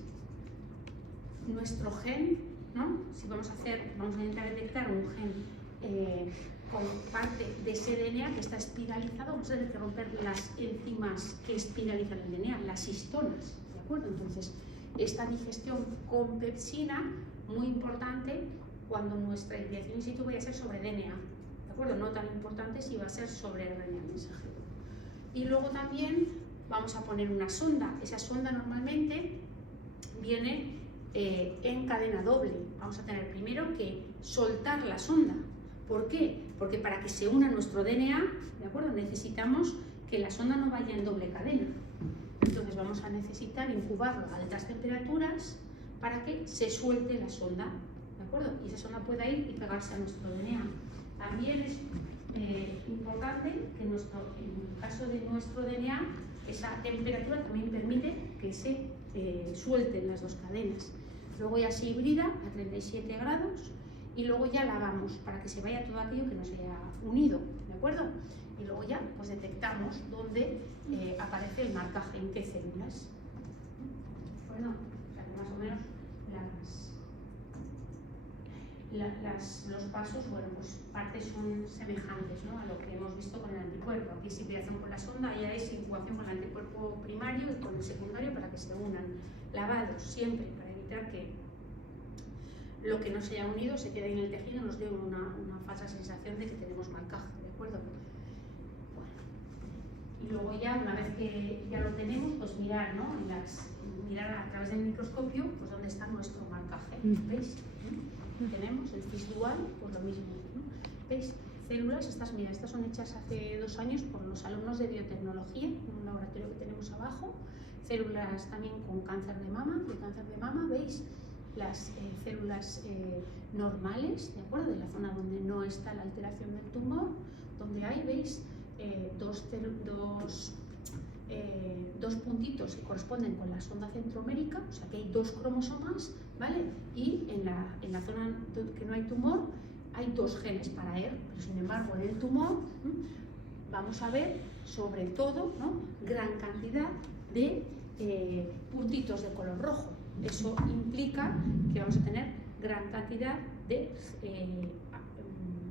nuestro gen, ¿no? Si vamos a intentar detectar un gen con parte de ese DNA que está espiralizado, vamos a tener que romper las enzimas que espiralizan el DNA, las histonas, ¿de acuerdo? Entonces, esta digestión con pepsina, muy importante cuando nuestra desviación in situ vaya a ser sobre DNA, ¿de acuerdo? No tan importante si va a ser sobre RNA mensajero. Y luego también vamos a poner una sonda. Esa sonda normalmente viene en cadena doble. Vamos a tener primero que soltar la sonda. ¿Por qué? Porque para que se una nuestro DNA, ¿de acuerdo? Necesitamos que la sonda no vaya en doble cadena. Entonces vamos a necesitar incubarlo a altas temperaturas para que se suelte la sonda, ¿de acuerdo? Y esa sonda pueda ir y pegarse a nuestro DNA. También es importante que en el caso de nuestro DNA, esa temperatura también permite que se suelten las dos cadenas. Luego ya se hibrida a 37 grados y luego ya lavamos para que se vaya todo aquello que no se haya unido, ¿de acuerdo? Y luego ya pues detectamos dónde aparece el marcaje, en qué células. Bueno, o sea que más o menos los pasos, bueno, pues partes son semejantes, ¿no?, a lo que hemos visto con el anticuerpo. Aquí es hibridación con la sonda, ya es incubación con el anticuerpo primario y con el secundario para que se unan. Lavados siempre para evitar que lo que no se haya unido se quede en el tejido y nos dé una falsa sensación de que tenemos marcaje, ¿de acuerdo? Bueno. Y luego ya, una vez que ya lo tenemos, pues mirar, ¿no? Mirar a través del microscopio pues dónde está nuestro marcaje, ¿veis? Tenemos el FIS dual, pues lo mismo, ¿no? ¿Veis? Células, estas son hechas hace 2 años por los alumnos de biotecnología, en un laboratorio que tenemos abajo. Células también con cáncer de mama, ¿veis? Las células normales, ¿de acuerdo? De la zona donde no está la alteración del tumor, donde hay, ¿veis? Dos puntitos que corresponden con la sonda centromérica, o sea que hay 2 cromosomas, ¿vale? Y en la zona que no hay tumor hay 2 genes para ER, pero sin embargo en el tumor vamos a ver sobre todo, ¿no? Gran cantidad de puntitos de color rojo. Eso implica que vamos a tener gran cantidad de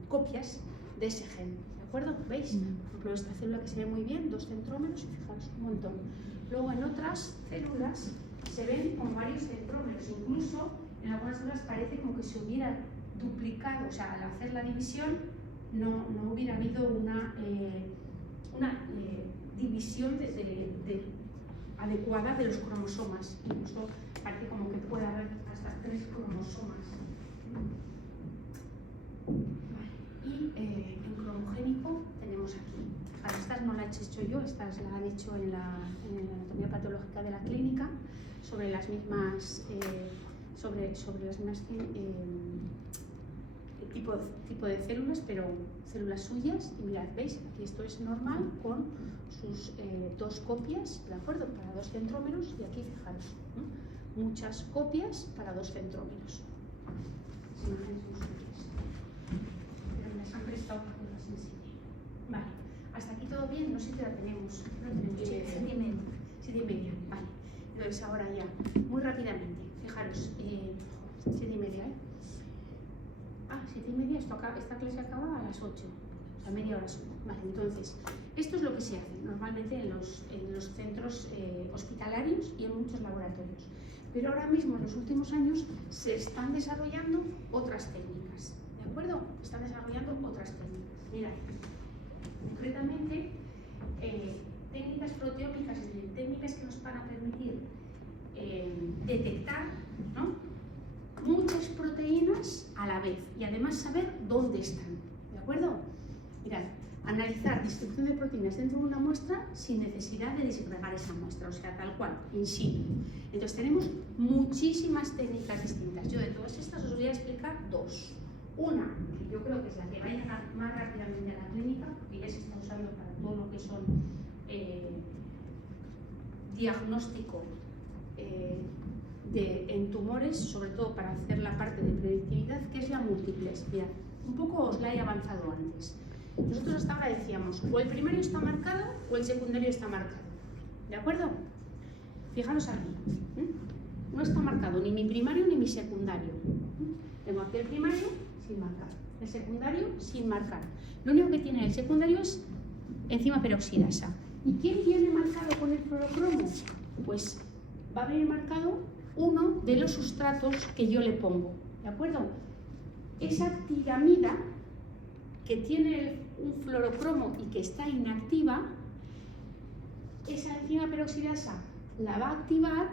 copias de ese gen, ¿de acuerdo? ¿Veis? Por ejemplo, esta célula que se ve muy bien, 2 centrómeros, y fijaros, un montón. Luego en otras células se ven con varios centrómeros, incluso en algunas células parece como que se hubiera duplicado, o sea, al hacer la división no hubiera habido una división adecuada de los cromosomas. Incluso parece como que puede haber hasta 3 cromosomas. Y en cromogénico tenemos aquí. Para estas no las he hecho yo, estas las han hecho en la anatomía patológica de la clínica, sobre las mismas tipo de células, pero células suyas. Y mirad, ¿veis? Aquí esto es normal con sus 2 copias, ¿de acuerdo? Para 2 centrómeros, y aquí fijaros, ¿no? Muchas copias para 2 centrómeros. Las imágenes son suyas, pero me las han prestado para que las enseñe. Vale, hasta aquí todo bien, no sé qué la tenemos. No tenemos 7:30. Vale. Entonces ahora ya, muy rápidamente, fijaros, 7:30, ¿eh? 7:30, esta clase acaba a las 8, o sea, media hora solo. Vale, entonces, esto es lo que se hace normalmente en los centros hospitalarios y en muchos laboratorios. Pero ahora mismo, en los últimos años, se están desarrollando otras técnicas, ¿de acuerdo? Están desarrollando otras técnicas. Mirad, concretamente, técnicas proteómicas, es decir, técnicas que nos van a permitir detectar, ¿no?, muchas proteínas a la vez y además saber dónde están, ¿de acuerdo? Mirad, analizar distribución de proteínas dentro de una muestra sin necesidad de disgregar esa muestra, o sea, tal cual, in situ. Entonces tenemos muchísimas técnicas distintas. Yo de todas estas os voy a explicar 2. Una, que yo creo que es la que va a llegar más rápidamente a la clínica, porque ya se está usando para todo lo que son diagnóstico en tumores, sobre todo para hacer la parte de predictividad, que es la múltiplex. Mirad, un poco os la he avanzado antes. Nosotros hasta ahora decíamos, o el primario está marcado o el secundario está marcado, ¿de acuerdo? Fijaros aquí, no está marcado ni mi primario ni mi secundario. Tengo aquí el primario sin marcar, el secundario sin marcar. Lo único que tiene el secundario es enzima peroxidasa. ¿Y quién viene marcado con el fluorocromo? Pues va a venir marcado uno de los sustratos que yo le pongo, ¿de acuerdo? Esa tiramida que tiene un fluorocromo y que está inactiva, esa enzima peroxidasa la va a activar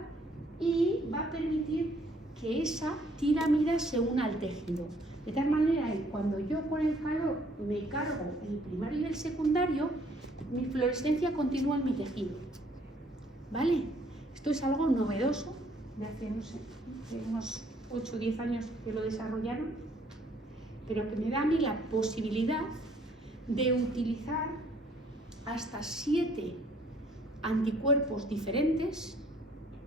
y va a permitir que esa tiramida se una al tejido. De tal manera que cuando yo con el calor me cargo el primario y el secundario, mi fluorescencia continúa en mi tejido, ¿vale? Esto es algo novedoso, de hace, no sé, de unos 8 o 10 años que lo desarrollaron, pero que me da a mí la posibilidad de utilizar hasta 7 anticuerpos diferentes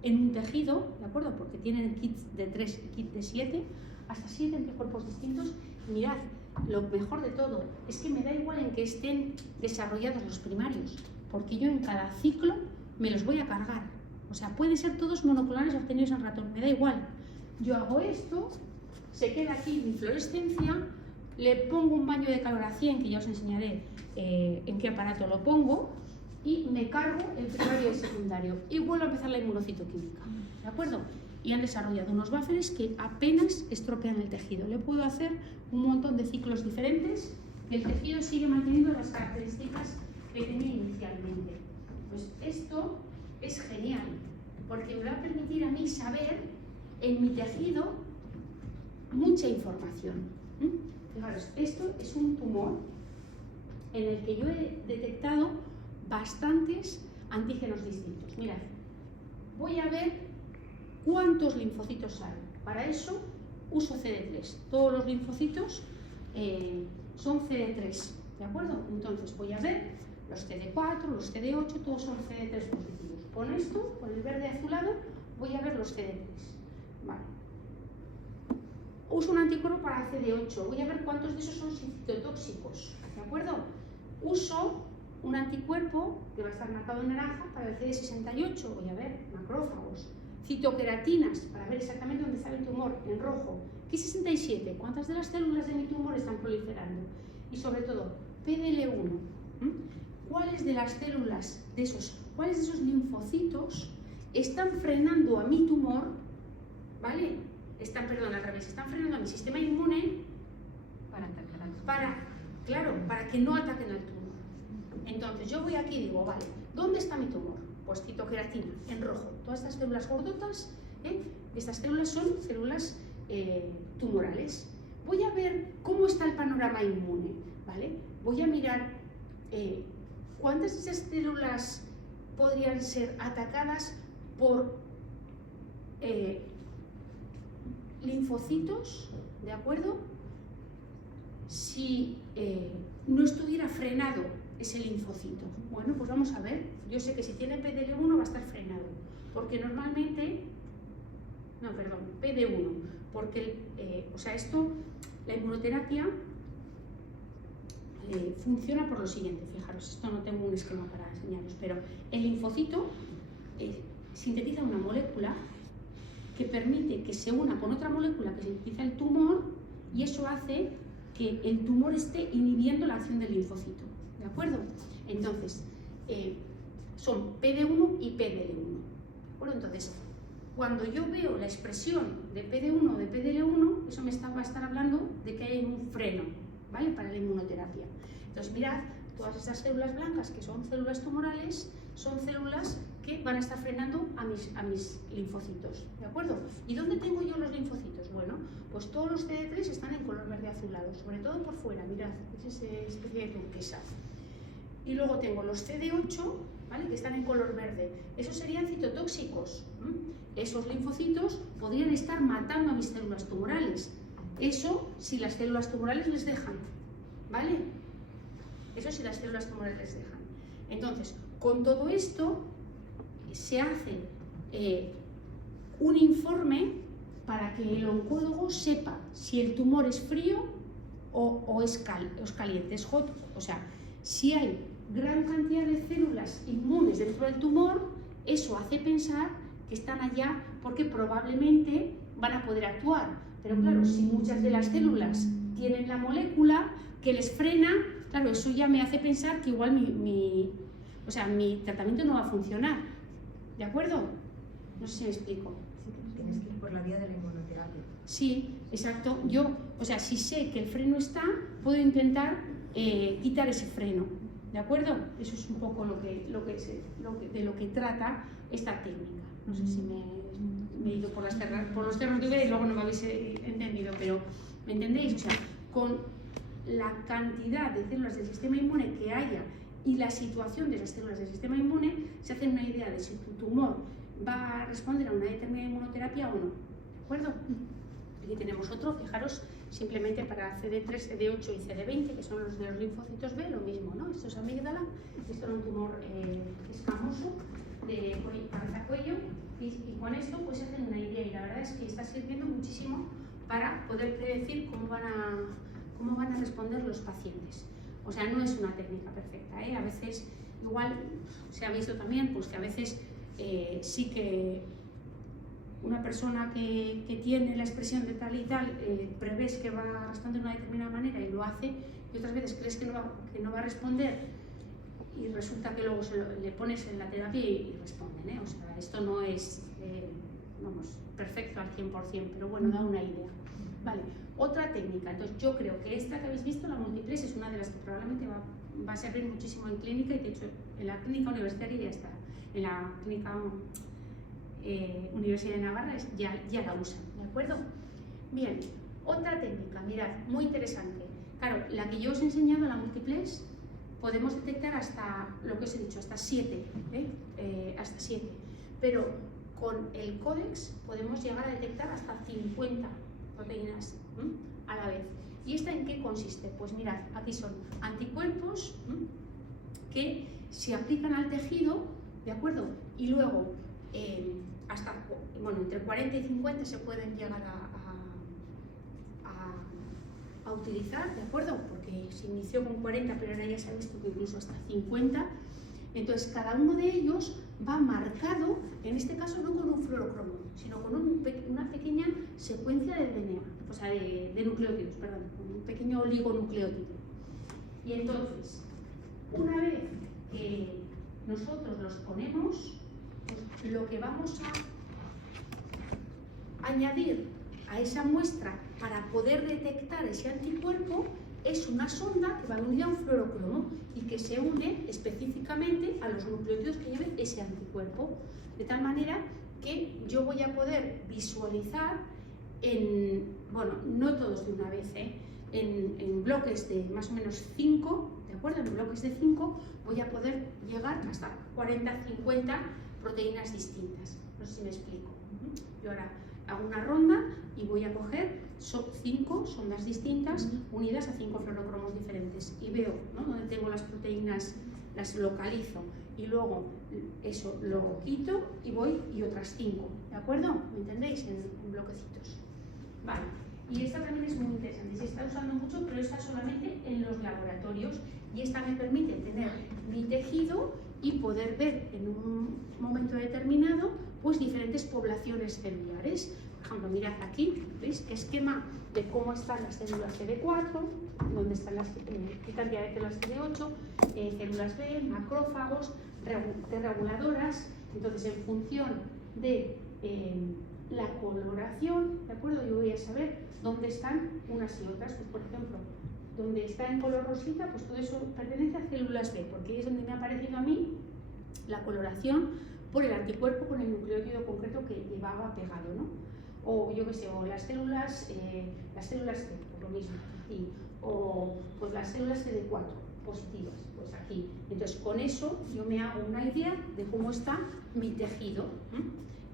en un tejido, ¿de acuerdo? Porque tienen kits de 3 y kit de 7, hasta 7 anticuerpos distintos. Mirad, lo mejor de todo es que me da igual en que estén desarrollados los primarios, porque yo en cada ciclo me los voy a cargar. O sea, pueden ser todos monoclonales obtenidos en ratón, me da igual. Yo hago esto, se queda aquí mi fluorescencia, le pongo un baño de calor a 100, que ya os enseñaré en qué aparato lo pongo, y me cargo el primario y el secundario. Y vuelvo a empezar la inmunocitoquímica, ¿de acuerdo? y han desarrollado unos bufferes que apenas estropean el tejido. Le puedo hacer un montón de ciclos diferentes y el tejido sigue manteniendo las características que tenía inicialmente. Pues esto es genial, porque me va a permitir a mí saber en mi tejido mucha información. Fijaros, esto es un tumor en el que yo he detectado bastantes antígenos distintos. Mirad, voy a ver cuántos linfocitos hay. Para eso uso CD3. Todos los linfocitos son CD3, ¿de acuerdo? Entonces voy a ver los CD4, los CD8, todos son CD3 positivos. Con esto, con el verde azulado, voy a ver los CD3. Vale. Uso un anticuerpo para CD8. Voy a ver cuántos de esos son citotóxicos, ¿de acuerdo? Uso un anticuerpo que va a estar marcado en naranja para el CD68. Voy a ver macrófagos. Citoqueratinas para ver exactamente dónde está el tumor, en rojo. Ki67, ¿cuántas de las células de mi tumor están proliferando? Y sobre todo, PDL1. ¿Cuáles de las células, cuáles de esos linfocitos están frenando a mi tumor? ¿Vale? Están frenando a mi sistema inmune Para atacar al para que no ataquen al tumor. Entonces yo voy aquí y digo, vale, ¿dónde está mi tumor? Pues citoqueratina, en rojo. Todas estas células gordotas, estas células son células tumorales. Voy a ver cómo está el panorama inmune, ¿vale? Voy a mirar cuántas de esas células podrían ser atacadas por linfocitos, ¿de acuerdo? Si no estuviera frenado ese linfocito. Bueno, pues vamos a ver. Yo sé que si tiene PDL1 va a estar frenado, porque normalmente, PD1, porque, la inmunoterapia funciona por lo siguiente. Fijaros, esto no tengo un esquema para enseñaros, pero el linfocito sintetiza una molécula que permite que se una con otra molécula que sintetiza el tumor, y eso hace que el tumor esté inhibiendo la acción del linfocito, ¿de acuerdo? Entonces, son PD1 y PDL1, ¿de acuerdo? Entonces, cuando yo veo la expresión de PD1 o de PDL1, eso va a estar hablando de que hay un freno, ¿vale? Para la inmunoterapia. Entonces, mirad, todas esas células blancas que son células tumorales son células que van a estar frenando a mis linfocitos, ¿de acuerdo? ¿Y dónde tengo yo los linfocitos? Bueno, pues todos los CD3 están en color verde azulado, sobre todo por fuera, mirad, es esa especie de turquesa. Y luego tengo los CD8, ¿vale? Que están en color verde. Esos serían citotóxicos. Esos linfocitos podrían estar matando a mis células tumorales. Eso si las células tumorales les dejan, ¿vale? Eso si las células tumorales les dejan. Entonces, con todo esto se hace un informe para que el oncólogo sepa si el tumor es frío o es caliente, es hot. O sea, si hay gran cantidad de células inmunes dentro del tumor, eso hace pensar que están allá porque probablemente van a poder actuar. Pero claro, si muchas de las células tienen la molécula que les frena, claro, eso ya me hace pensar que igual mi tratamiento no va a funcionar. ¿De acuerdo? No sé si me explico. Tienes que ir por la vía de la inmunoterapia. Sí, exacto. Yo, si sé que el freno está, puedo intentar quitar ese freno. ¿De acuerdo? Eso es un poco de lo que trata esta técnica. No sé si me he ido por los terrenos de vida y luego no me habéis entendido, pero ¿me entendéis? O sea, con la cantidad de células del sistema inmune que haya y la situación de las células del sistema inmune, se hace una idea de si tu tumor va a responder a una determinada inmunoterapia o no. ¿De acuerdo? Aquí tenemos otro, fijaros, simplemente para CD3, CD8 y CD20, que son los de los linfocitos B, lo mismo, ¿no? Esto es amígdala, esto es un tumor escamoso de cabeza-cuello, y con esto pues se hacen una idea, y la verdad es que está sirviendo muchísimo para poder predecir cómo van a responder los pacientes. O sea, no es una técnica perfecta, ¿eh? A veces, igual, se ha visto también, pues que a veces sí que una persona que tiene la expresión de tal y tal, prevés que va a responder de una determinada manera y lo hace, y otras veces crees que no va a responder, y resulta que luego le pones en la terapia y responden, ¿eh? O sea, esto no es vamos, perfecto al 100%, pero bueno, da una idea. Vale, otra técnica. Entonces, yo creo que esta que habéis visto, la multiplex, es una de las que probablemente va a servir muchísimo en clínica, y de hecho en la clínica universitaria ya está. En la clínica Universidad de Navarra ya la usan, ¿de acuerdo? Bien, otra técnica, mirad, muy interesante. Claro, la que yo os he enseñado, la multiplex, podemos detectar hasta, lo que os he dicho, hasta 7, hasta 7. Pero con el códex podemos llegar a detectar hasta 50 proteínas a la vez. ¿Y esta en qué consiste? Pues mirad, aquí son anticuerpos que se aplican al tejido, ¿de acuerdo? Y luego, hasta, bueno, entre 40 y 50 se pueden llegar a utilizar, ¿de acuerdo? Porque se inició con 40, pero ahora ya se ha visto que incluso hasta 50. Entonces, cada uno de ellos va marcado, en este caso no con un fluorocromo, sino con una pequeña secuencia de DNA, o sea, de nucleótidos, perdón, con un pequeño oligonucleótido. Y entonces, una vez que nosotros los ponemos, pues lo que vamos a añadir a esa muestra para poder detectar ese anticuerpo es una sonda que va unida a un fluorocromo y que se une específicamente a los nucleótidos que lleven ese anticuerpo, de tal manera que yo voy a poder visualizar bueno, no todos de una vez, en bloques de más o menos 5, ¿de acuerdo? En bloques de 5 voy a poder llegar hasta 40, 50 proteínas distintas. No sé si me explico. Yo ahora hago una ronda y voy a coger 5 sondas distintas unidas a 5 fluorocromos diferentes y veo, ¿no?, donde tengo las proteínas, las localizo y luego eso lo quito y voy y otras 5, ¿de acuerdo? ¿Me entendéis? En bloquecitos. Vale, y esta también es muy interesante, se está usando mucho, pero está solamente en los laboratorios, y esta me permite tener mi tejido y poder ver en un momento determinado pues diferentes poblaciones celulares. Por ejemplo, mirad aquí, ¿veis? Esquema de cómo están las células CD4, dónde están qué cantidad de células CD8, células B, macrófagos, T reguladoras. Entonces, en función de la coloración, ¿de acuerdo? Yo voy a saber dónde están unas y otras. Pues, por ejemplo, donde está en color rosita, pues todo eso pertenece a células B, porque es donde me ha aparecido a mí la coloración por el anticuerpo con el nucleótido concreto que llevaba pegado, ¿no? O yo qué sé, o las células T, por lo mismo, aquí, o pues las células CD4 positivas, pues aquí. Entonces, con eso yo me hago una idea de cómo está mi tejido,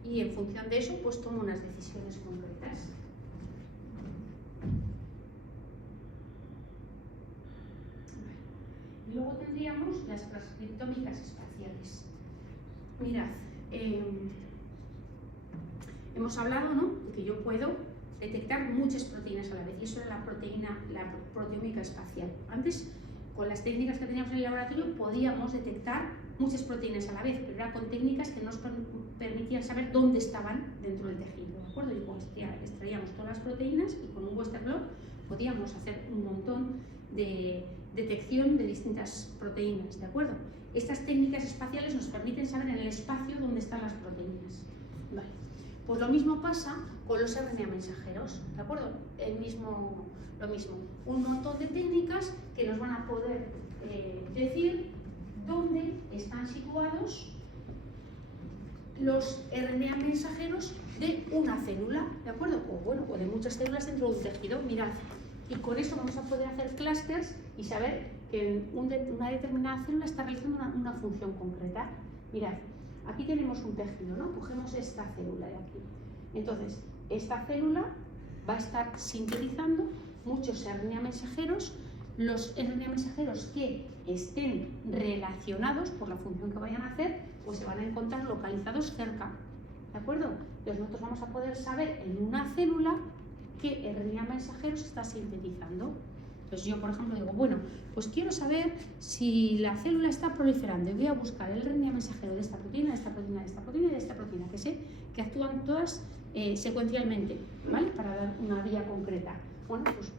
y en función de eso, pues tomo unas decisiones concretas. Y luego tendríamos las transcriptómicas espaciales. Mirad, hemos hablado, ¿no?, de que yo puedo detectar muchas proteínas a la vez, y eso era la proteómica espacial. Antes, con las técnicas que teníamos en el laboratorio, podíamos detectar muchas proteínas a la vez, pero era con técnicas que nos permitían saber dónde estaban dentro del tejido, ¿de acuerdo? Y pues extraíamos todas las proteínas y con un Western blot podíamos hacer un montón de detección de distintas proteínas, ¿de acuerdo? Estas técnicas espaciales nos permiten saber en el espacio dónde están las proteínas. Vale. Pues lo mismo pasa con los RNA mensajeros, ¿de acuerdo? Lo mismo. Un montón de técnicas que nos van a poder decir dónde están situados los RNA mensajeros de una célula, ¿de acuerdo? O bueno, o de muchas células dentro de un tejido, mirad. Y con eso vamos a poder hacer clústeres y saber que una determinada célula está realizando una función concreta. Mirad, aquí tenemos un tejido, ¿no? Cogemos esta célula de aquí. Entonces, esta célula va a estar sintetizando muchos RNA mensajeros. Los RNA mensajeros que estén relacionados por la función que vayan a hacer, pues se van a encontrar localizados cerca, ¿de acuerdo? Entonces nosotros vamos a poder saber en una célula qué RNA mensajero se está sintetizando. Entonces yo, por ejemplo, digo, bueno, pues quiero saber si la célula está proliferando y voy a buscar el RNA mensajero de esta proteína, de esta proteína, de esta proteína y de esta proteína, que sé que actúan todas secuencialmente, ¿vale? Para dar una vía concreta. Bueno, pues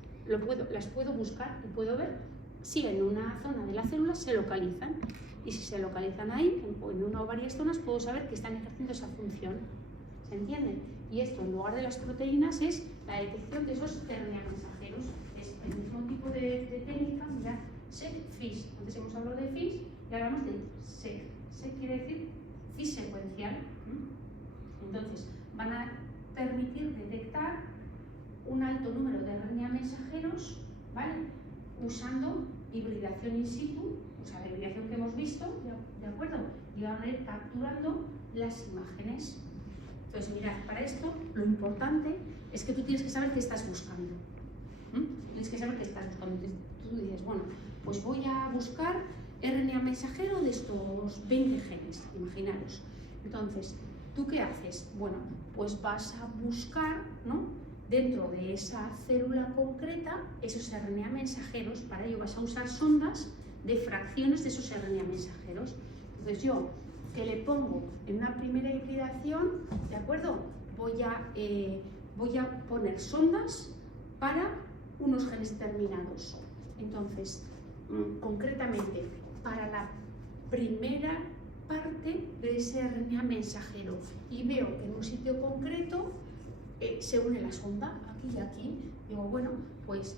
las puedo buscar y puedo ver si en una zona de la célula se localizan. Y si se localizan ahí, en una o varias zonas, puedo saber que están ejerciendo esa función. ¿Se entiende? Y esto, en lugar de las proteínas, es la detección de esos RNA mensajeros. Es el mismo tipo de técnica, mirad, seq-FISH. Antes hemos hablado de FISH y hablamos de seq. Seq quiere decir FISH secuencial. Entonces, van a permitir detectar un alto número de RNA mensajeros, ¿vale? Usando hibridación in situ, o sea, la hibridación que hemos visto, ¿de acuerdo? Y van a ir capturando las imágenes. Entonces, mirad, para esto lo importante es que tú tienes que saber qué estás buscando. Tienes que saber qué estás buscando. Entonces, tú dices, bueno, pues voy a buscar RNA mensajero de estos 20 genes, imaginaros. Entonces, ¿tú qué haces? Bueno, pues vas a buscar, ¿no?, dentro de esa célula concreta esos RNA mensajeros. Para ello vas a usar sondas de fracciones de esos RNA mensajeros. Entonces yo, que le pongo en una primera hibridación, ¿de acuerdo? Voy a poner sondas para unos genes determinados. Entonces, concretamente, para la primera parte de ese RNA mensajero, y veo que en un sitio concreto se une la sonda, aquí y aquí, digo, bueno, pues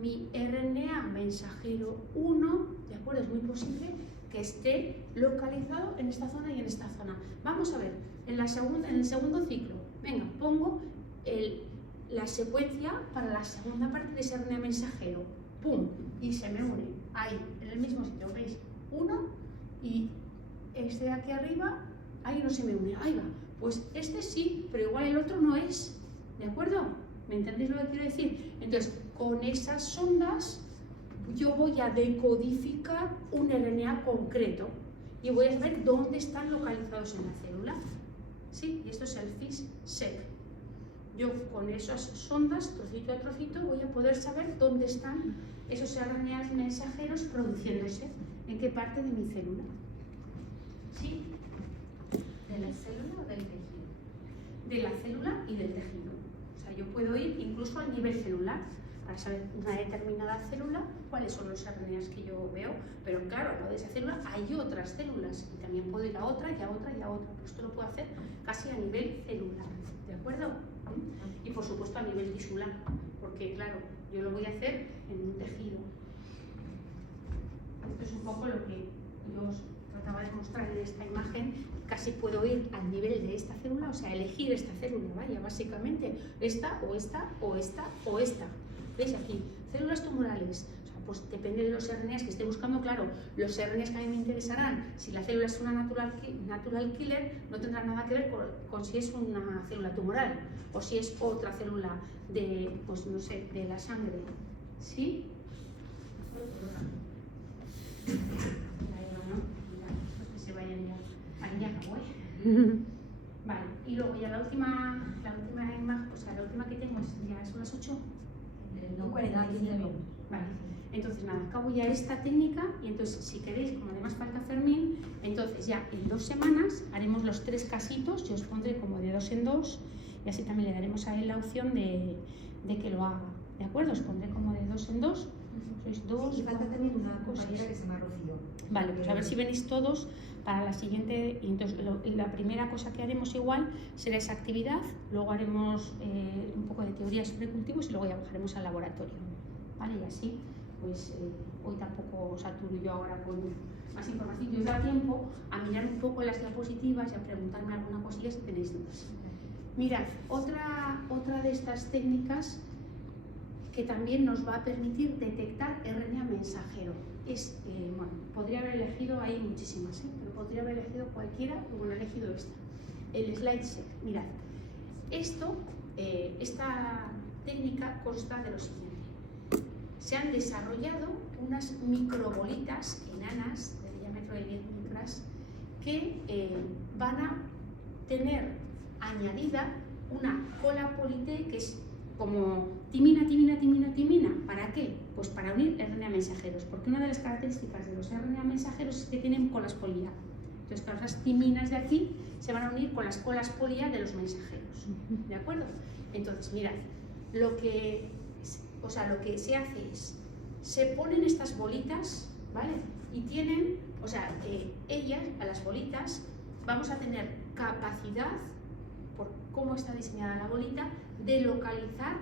mi RNA mensajero 1, ¿de acuerdo? Es muy posible que esté localizado en esta zona y en esta zona. Vamos a ver, en el segundo ciclo, venga, pongo la secuencia para la segunda parte de ese RNA mensajero, ¡pum! Y se me une ahí, en el mismo sitio, ¿veis? 1 y este de aquí arriba, ahí no se me une, ahí va. Pues este sí, pero igual el otro no es, ¿de acuerdo? ¿Me entendéis lo que quiero decir? Entonces, con esas sondas yo voy a decodificar un RNA concreto y voy a saber dónde están localizados en la célula. ¿Sí? Y esto es el FISH-seq. Yo con esas sondas, trocito a trocito, voy a poder saber dónde están esos RNA mensajeros produciéndose, en qué parte de mi célula. ¿Sí? ¿De la célula o del tejido? De la célula y del tejido. O sea, yo puedo ir incluso al nivel celular para saber una determinada célula cuáles son los RNAs que yo veo, pero claro, al lado de esa célula hay otras células y también puedo ir a otra y a otra y a otra. Pero esto lo puedo hacer casi a nivel celular, ¿de acuerdo? Y por supuesto a nivel tisular, porque claro, yo lo voy a hacer en un tejido. Esto es un poco lo que yo os trataba de mostrar en esta imagen. Casi puedo ir al nivel de esta célula, o sea, elegir esta célula, vaya, básicamente, esta o esta o esta o esta. ¿Veis aquí? Células tumorales. O sea, pues depende de los RNAs que esté buscando, claro, los RNAs que a mí me interesarán, si la célula es una natural killer, no tendrá nada que ver con si es una célula tumoral o si es otra célula de, pues no sé, de la sangre. ¿Sí? Que se vayan ya. Vale, ya acabó, Vale, y luego ya la última imagen, o sea, la última que tengo ya son las 8. No, 40, 15 minutos. Vale, entonces nada, acabo ya esta técnica y entonces si queréis, como además falta Fermín, entonces ya en 2 semanas haremos los 3 casitos, yo os pondré como de 2 en 2 y así también le daremos a él la opción de que lo haga, ¿de acuerdo? Os pondré como de 2 en 2, sois 2. Y falta también una compañera que se llama Rocío. Vale, pues a ver si venís todos para la siguiente. Y entonces la primera cosa que haremos igual será esa actividad, luego haremos un poco de teoría sobre cultivos y luego ya bajaremos al laboratorio. Vale, y así, pues hoy tampoco os saturo yo ahora con más información, y os da tiempo a mirar un poco las diapositivas y a preguntarme alguna cosilla si tenéis dudas. Mirad, otra de estas técnicas que también nos va a permitir detectar RNA mensajero. Bueno, podría haber elegido, hay muchísimas, pero podría haber elegido cualquiera, y bueno, he elegido esta, el SlideSeq. Mirad, esta técnica consta de lo siguiente. Se han desarrollado unas microbolitas enanas de diámetro de 10 micras que van a tener añadida una cola polité que es como timina. ¿Para qué? Pues para unir RNA mensajeros, porque una de las características de los RNA mensajeros es que tienen colas polía. Entonces, claro, esas timinas de aquí se van a unir con las colas polía de los mensajeros, ¿de acuerdo? Entonces, mirad, lo que se hace es, se ponen estas bolitas, ¿vale? Y tienen, ellas, a las bolitas, vamos a tener capacidad, cómo está diseñada la bolita, de localizar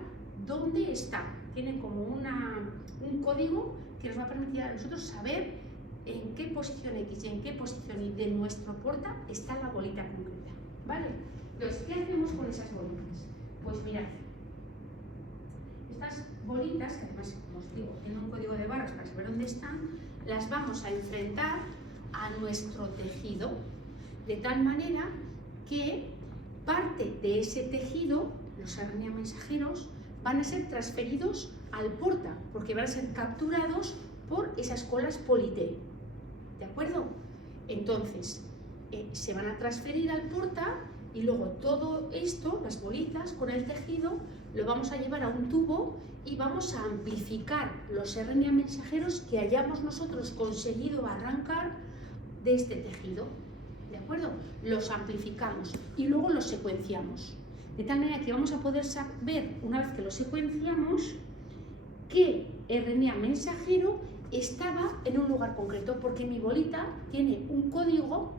dónde está. Tiene como un código que nos va a permitir a nosotros saber en qué posición X y en qué posición Y de nuestro porta está la bolita concreta, ¿vale? Entonces, ¿qué hacemos con esas bolitas? Pues mirad, estas bolitas, que además, como os digo, tienen un código de barras para saber dónde están, las vamos a enfrentar a nuestro tejido, de tal manera que parte de ese tejido, los RNA mensajeros, van a ser transferidos al porta, porque van a ser capturados por esas colas Poly-T, ¿de acuerdo? Entonces, se van a transferir al porta y luego todo esto, las bolitas con el tejido, lo vamos a llevar a un tubo y vamos a amplificar los RNA mensajeros que hayamos nosotros conseguido arrancar de este tejido, ¿de acuerdo? Los amplificamos y luego los secuenciamos, de tal manera que vamos a poder saber, una vez que los secuenciamos, qué RNA mensajero estaba en un lugar concreto, porque mi bolita tiene un código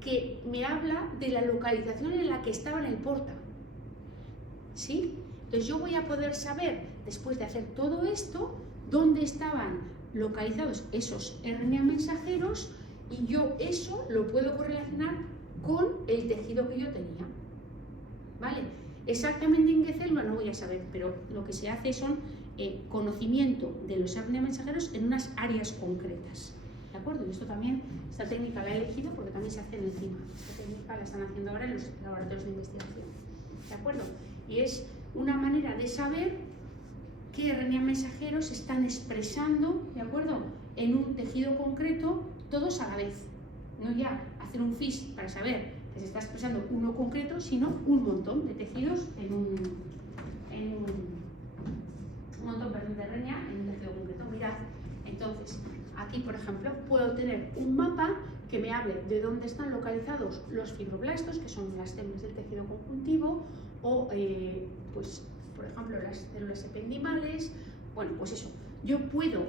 que me habla de la localización en la que estaba en el porta, ¿sí? Entonces yo voy a poder saber, después de hacer todo esto, dónde estaban localizados esos RNA mensajeros, y yo eso lo puedo correlacionar con el tejido que yo tenía, ¿vale? Exactamente en qué célula no voy a saber, pero lo que se hace son conocimiento de los RNA mensajeros en unas áreas concretas, ¿de acuerdo? Y esto también, esta técnica la he elegido porque también se hace en enzima. Esta técnica la están haciendo ahora en los laboratorios de investigación, ¿de acuerdo? Y es una manera de saber qué RNA mensajeros se están expresando, ¿de acuerdo?, en un tejido concreto, todos a la vez. No ya hacer un FISH para saber que se está expresando uno concreto, sino un montón de tejidos en un montón de RNA en un tejido concreto. Mirad, entonces, aquí por ejemplo, puedo tener un mapa que me hable de dónde están localizados los fibroblastos, que son las células del tejido conjuntivo, o pues, por ejemplo, las células ependimales. Bueno, pues eso, yo puedo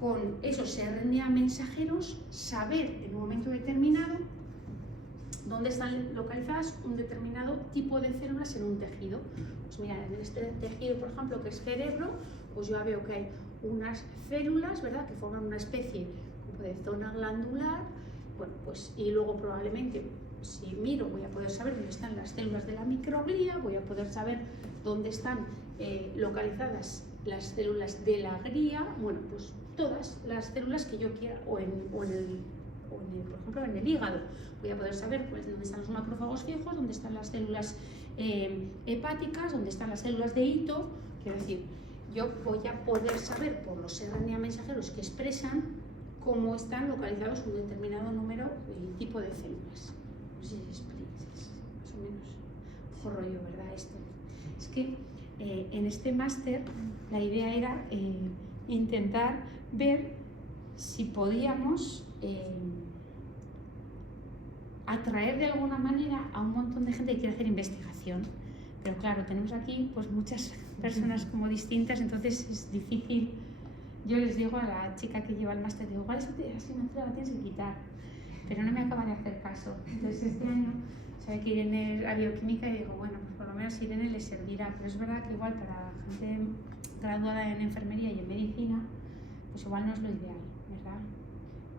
con esos RNA mensajeros saber en un momento determinado dónde están localizadas un determinado tipo de células en un tejido. Pues mira, en este tejido, por ejemplo, que es cerebro, pues yo ya veo que hay unas células, ¿verdad?, que forman una especie de zona glandular. Bueno, pues y luego probablemente, si miro, voy a poder saber dónde están las células de la microglía, voy a poder saber dónde están localizadas las células de la glía. Bueno, pues todas las células que yo quiera, o por ejemplo, en el hígado, voy a poder saber pues, dónde están los macrófagos fijos, dónde están las células hepáticas, dónde están las células de hito. Quiero decir, yo voy a poder saber por los RNA mensajeros que expresan cómo están localizados un determinado número y tipo de células. No sé si es más o menos un poco rollo, ¿verdad? Esto es que en este máster la idea era intentar ver si podíamos atraer de alguna manera a un montón de gente que quiere hacer investigación, pero claro, tenemos aquí pues muchas personas como distintas, entonces es difícil. Yo les digo a la chica que lleva el máster, digo, igual esa asignatura la tienes que quitar, pero no me acaba de hacer caso. Entonces este año sabe que Irene a bioquímica y digo, bueno, pues por lo menos Irene le servirá, pero es verdad que igual para gente graduada en enfermería y en medicina, pues igual no es lo ideal, ¿verdad?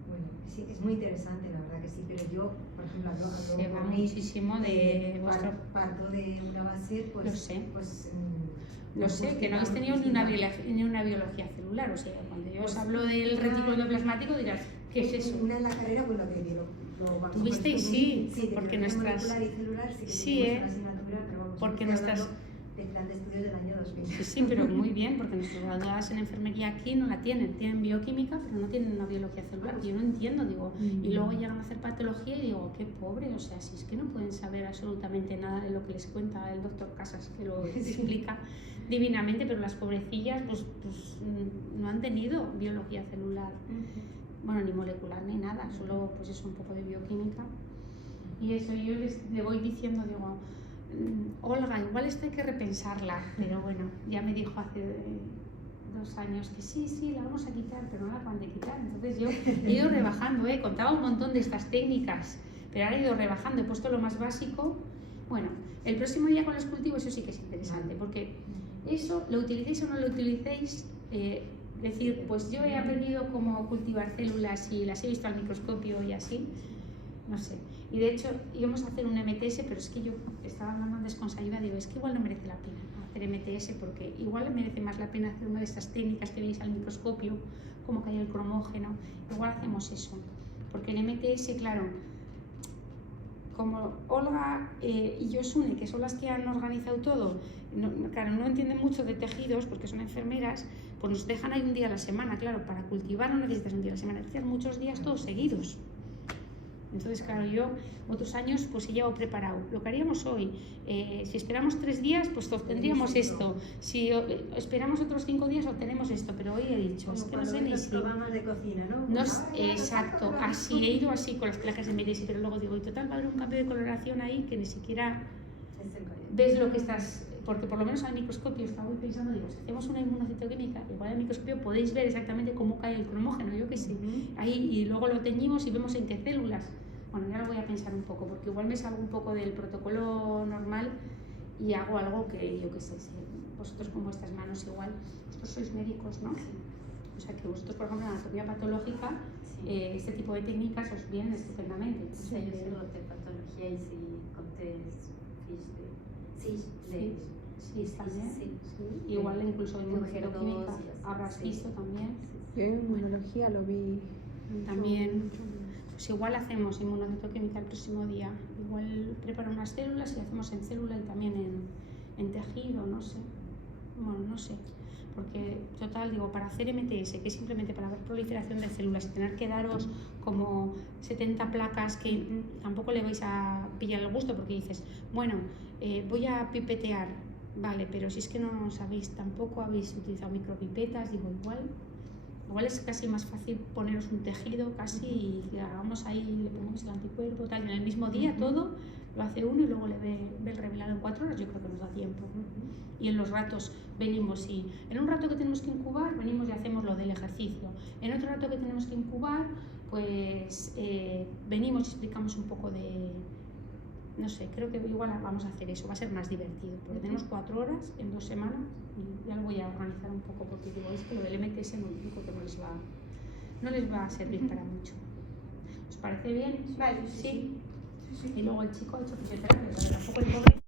Bueno, sí, es muy interesante, la verdad que sí, pero yo, por ejemplo, se va muchísimo de vuestro... Parto de una base, pues... Lo sé. Pues, lo sé, que no habéis tenido ni una biología celular, o sea, cuando yo os hablo del retículo endoplasmático dirás, ¿qué es eso? Una en la carrera, pues lo que digo. ¿Tuvisteis? Sí, porque nuestras... molecular y celular, sí que sí, una asignatura, pero vamos, porque estoy nuestras... hablando del plan de estudios del año 2000. Sí, pero muy bien, porque nuestras graduadas en enfermería aquí no la tienen bioquímica, pero no tienen una biología celular. Yo no entiendo, digo, y luego llegan a hacer patología y digo, qué pobre, o sea, si es que no pueden saber absolutamente nada de lo que les cuenta el doctor Casas, que lo explica divinamente, pero las pobrecillas pues no han tenido biología celular, bueno, ni molecular ni nada, solo pues eso, un poco de bioquímica. Y eso yo le voy diciendo, digo, Olga, igual esto hay que repensarla, pero bueno, ya me dijo hace 2 años que sí, la vamos a quitar, pero no la acaban de quitar. Entonces yo he ido rebajando, contaba un montón de estas técnicas, pero ahora he ido rebajando, he puesto lo más básico Bueno, el próximo día con los cultivos eso sí que es interesante, porque eso, lo utilicéis o no lo utilicéis, decir, pues yo he aprendido cómo cultivar células y las he visto al microscopio y así, no sé. Y de hecho íbamos a hacer un MTS, pero es que yo estaba hablando antes con Sayuda, digo, es que igual no merece la pena hacer MTS, porque igual merece más la pena hacer una de estas técnicas que veis al microscopio, como cae el cromógeno, igual hacemos eso, porque el MTS, claro, como Olga y Josune, que son las que han organizado todo, claro, no entienden mucho de tejidos porque son enfermeras, pues nos dejan ahí un día a la semana, claro, para cultivar no necesitas un día a la semana, necesitas muchos días todos seguidos. Entonces, claro, yo otros años pues he llevado preparado. Lo que haríamos hoy, si esperamos 3 días, pues obtendríamos esto. Si esperamos otros 5 días, obtenemos esto. Pero hoy he dicho, es que no sé ni si... programas de cocina, ¿no? No es, exacto, así he ido así con las placas de MTS, pero luego digo, y total va a haber un cambio de coloración ahí que ni siquiera ves lo que estás... Porque por lo menos al microscopio estaba hoy pensando, digo, si hacemos una inmunocitoquímica, igual al microscopio podéis ver exactamente cómo cae el cromógeno, yo que sé, ahí, y luego lo teñimos y vemos en qué células. Bueno, ya lo voy a pensar un poco, porque igual me salgo un poco del protocolo normal y hago algo que, yo que sé, si vosotros con vuestras manos igual, vosotros sois médicos, ¿no? Sí. O sea que vosotros, por ejemplo, en anatomía patológica, este tipo de técnicas os vienen estupendamente. O sea, yo sé lo de patología y si contés Sí, también. Sí. Igual incluso inmunocitoquímica habrás visto también. Yo en inmunología lo vi también. Pues igual hacemos inmunocitoquímica el próximo día. Igual preparo unas células y hacemos en célula y también en tejido, no sé. Bueno, no sé. Porque, total, digo, para hacer MTS, que es simplemente para ver proliferación de células y tener que daros como 70 placas que tampoco le vais a pillar el gusto, porque dices, bueno, voy a pipetear, vale, pero si es que no sabéis, tampoco habéis utilizado micropipetas, digo, igual es casi más fácil poneros un tejido casi y hagamos ahí, le ponemos el anticuerpo, tal, en el mismo día todo, lo hace uno y luego le ve el revelado en 4 horas, yo creo que nos da tiempo. Y en los ratos venimos y en un rato que tenemos que incubar, venimos y hacemos lo del ejercicio. En otro rato que tenemos que incubar, pues venimos y explicamos un poco de, no sé, creo que igual vamos a hacer eso, va a ser más divertido, porque tenemos 4 horas en 2 semanas y ya lo voy a organizar un poco, porque digo, es que lo del MTS no digo que no les va a servir para mucho. ¿Os parece bien? Vale, sí. Y luego el chico ha hecho fisioterapia.